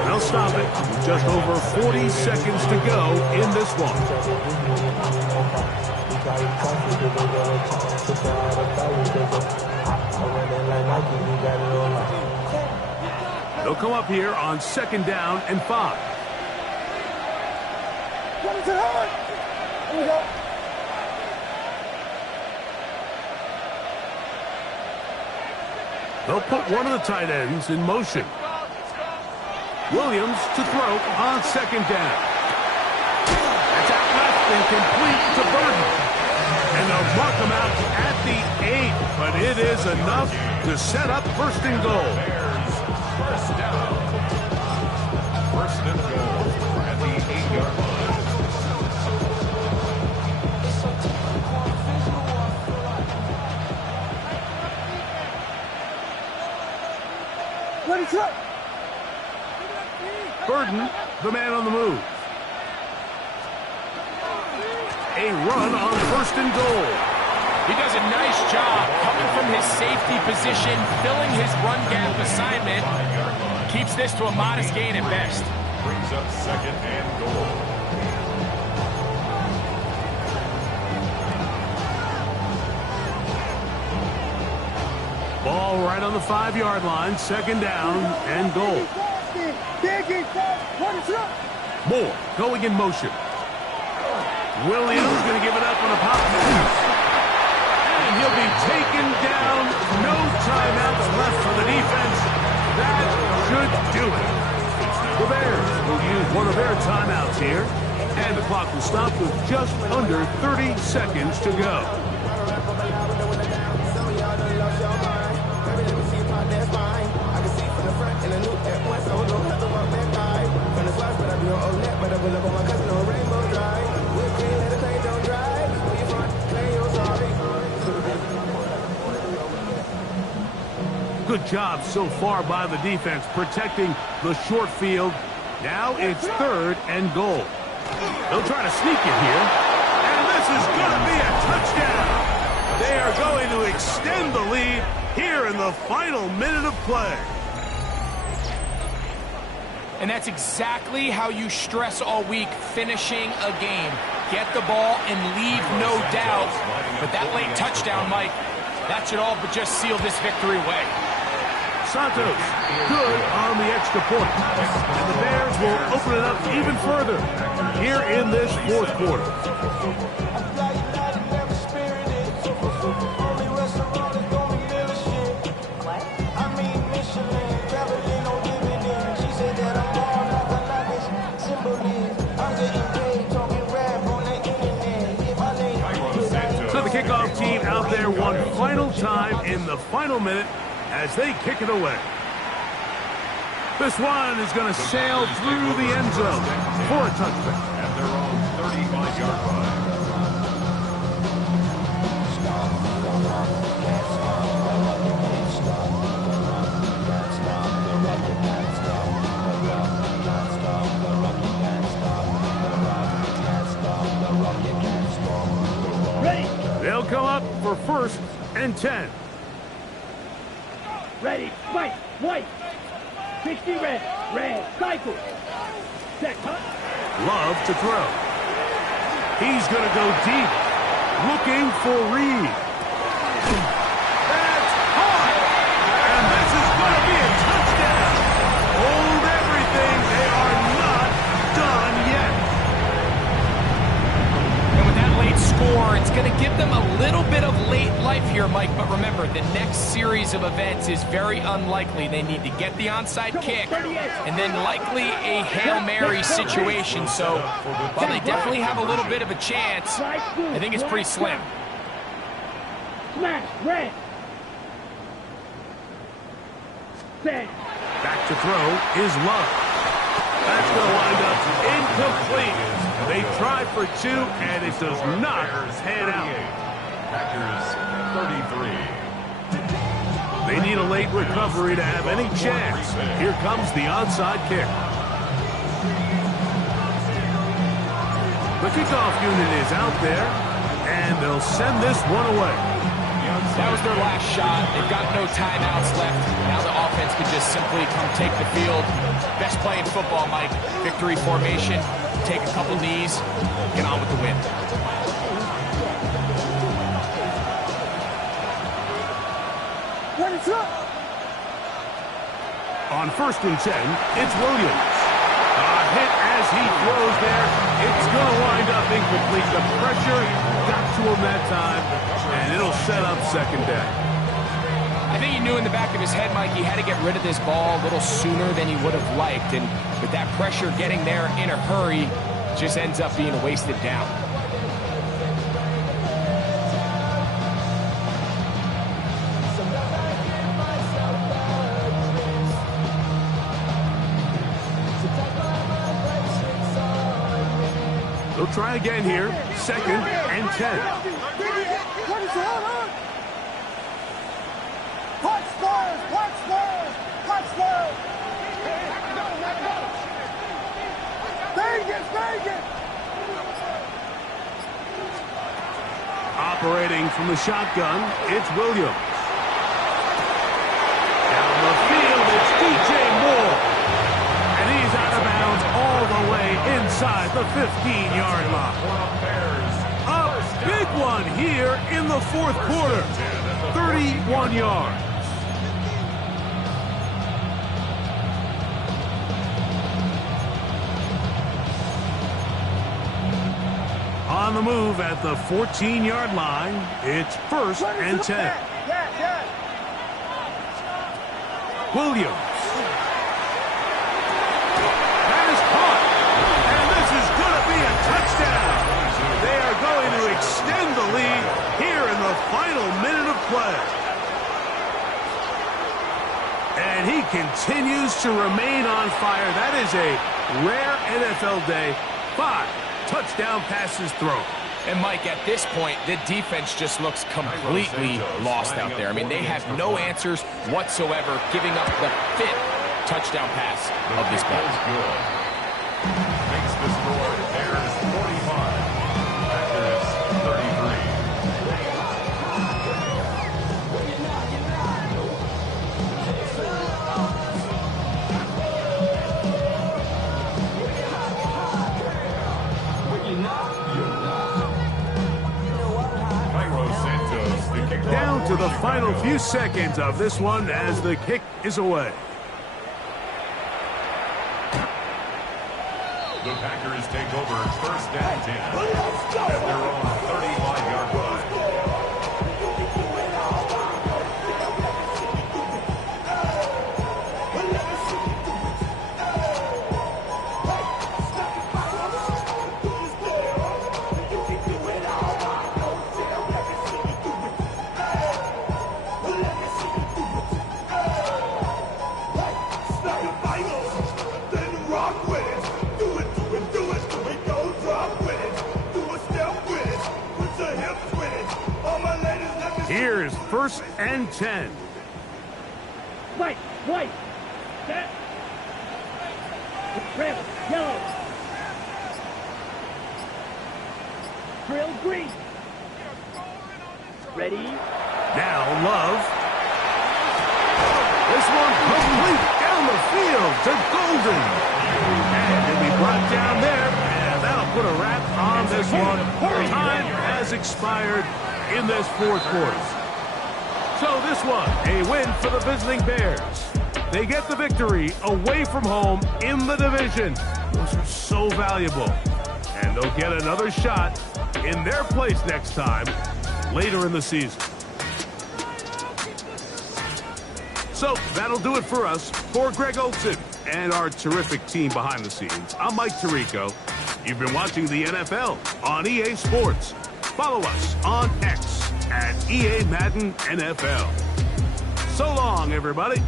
And they'll stop it with just over 40 seconds to go in this one. They'll come up here on second down and 5. What is it on? Here we go. They'll put one of the tight ends in motion. Williams to throw on second down. That's out left and complete to Burton. And they'll mark him out at the 8, but it is enough to set up first and goal. Bears first down. First and goal at the 8-yard line. What is it? Burton, the man on the move. a run on 1st and goal. He does a nice job coming from his safety position, filling his run gap assignment. Keeps this to a modest gain at best. Brings up 2nd and goal. Ball right on the 5-yard line, 2nd down and goal. Moore going in motion. Williams going to give it up on a pop pass. And he'll be taken down. No timeouts left for the defense. That should do it. The Bears will use one of their timeouts here. And the clock will stop with just under 30 seconds to go. Good job so far by the defense protecting the short field. Now it's 3rd and goal. They'll try to sneak it here. And this is going to be a touchdown. They are going to extend the lead here in the final minute of play. And that's exactly how you stress all week, finishing a game. Get the ball and leave no doubt. But that late touchdown, Mike, that should all but just seal this victory away. Santos, good on the extra point. And the Bears will open it up even further here in this 4th quarter. So the kickoff team out there one final time in the final minute as they kick it away. This one is going to sail through the end zone for a touchback. At their own 35-yard line. They'll come up for 1st and 10. Ready, fight, white. 60 red, cycle. Set, cut. Love to throw. He's going to go deep, looking for Reed. That's hard. And this is going to be a touchdown. Hold everything. They are not done yet. And with that late score, it's going to give them a little bit of late life here, Mike. But remember, the next series of events is very unlikely. They need to get the onside kick and then likely a Hail Mary situation. So while they definitely have a little bit of a chance, I think it's pretty slim. Smash, red. Set. Back to throw is Love. That's going to wind up incomplete. They tried for 2, and it does not pan out. Packers 33. They need a late recovery to have any chance. Here comes the onside kick. The kickoff unit is out there, and they'll send this one away. That was their last shot. They've got no timeouts left. Now the offense can just simply come take the field. Best play in football, Mike. Victory formation. Take a couple knees. Get on with the win. On 1st and 10, it's Williams. A hit as he throws there. It's going to wind up incomplete. The pressure got to him that time, and it'll set up 2nd down. I think he knew in the back of his head, Mike, he had to get rid of this ball a little sooner than he would have liked. And with that pressure getting there in a hurry, it just ends up being a wasted down. They'll try again here. 2nd and 10. What is going on? Watch stars! Watch stars! Watch stars! Vegas! Vegas! Operating from the shotgun, it's Williams. Down the field, it's DJ Moore. And he's out of bounds all the way inside the 15-yard line. A big one here in the fourth quarter. 31 yards. On the move at the 14-yard line, it's 1st and 10. Williams. That is caught. And this is going to be a touchdown. They are going to extend the lead here in the final minute of play. And he continues to remain on fire. That is a rare NFL day. 5 touchdown passes thrown. And, Mike, at this point, the defense just looks completely lost out there. I mean, they have no answers whatsoever, giving up the 5th touchdown pass of this game. Makes the score. Bears 45. Packers 33. Down to the final few seconds of this one as the kick is away. The Packers take over 1st and 10 at their own 35-yard line. Here's 1st and 10. White, set. Red, yellow. Drill, green. Ready. Now Love. This one complete down the field to Golden. And he'll be brought down there. And that'll put a wrap on this one. Time has expired in this fourth quarter. So this one, a win for the visiting Bears. They get the victory away from home in the division. Those are so valuable. And they'll get another shot in their place next time later in the season. So that'll do it for us. For Greg Olson and our terrific team behind the scenes, I'm Mike Tirico. You've been watching the NFL on EA Sports. Follow us on X at EA Madden NFL. So long, everybody.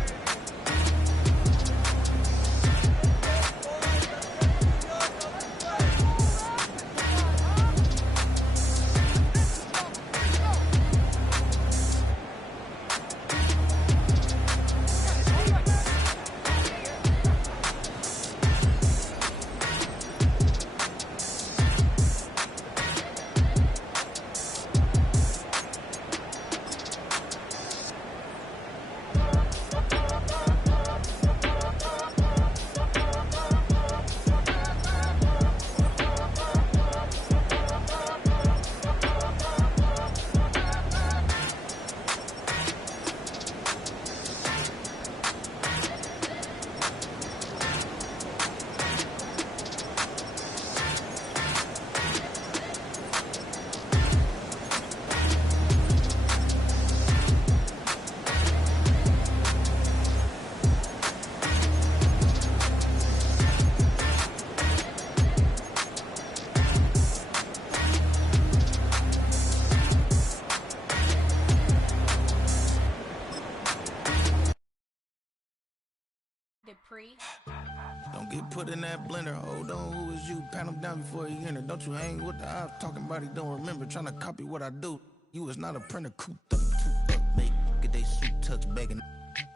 Don't get put in that blender. Hold on, who is you? Pat him down before he enter. Don't you hang with the op talking about he don't remember. Trying to copy what I do. You is not a printer. Cooped up, make get they suit touch begging.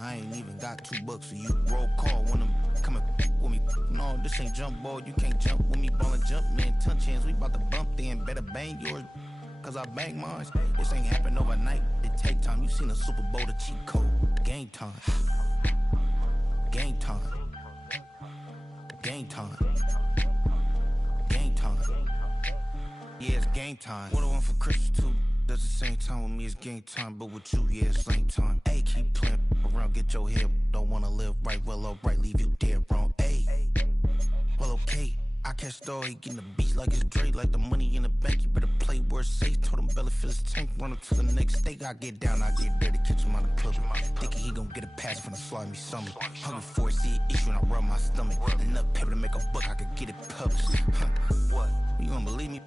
I ain't even got $2, so you roll call when I'm coming with me. No, this ain't jump ball. You can't jump with me. Ball and jump, man. Touch hands. We about to bump then. Better bang yours. cause I bang mines. This ain't happen overnight, it take time. You seen a Super Bowl, the cheat code. Game time. Game time. Game time. Game time. Yeah, it's game time. What I want for Christmas too. At the same time with me, it's game time. But with you, yeah, it's lame time. Hey, keep playing around, get your head. Don't wanna live right, well, alright, leave you dead wrong. Hey, well, okay. I catch story, getting the beats like it's Dre, like the money in the bank. You better play where it's safe. Told him Bella fill his tank, run up to the next steak. I get down, I get dirty, catch him on the club. Thinking he gon' get a pass from the slimy summer. Hungry for it, see an issue and I rub my stomach. Enough paper to make a book, I could get it published. What? You gonna believe me?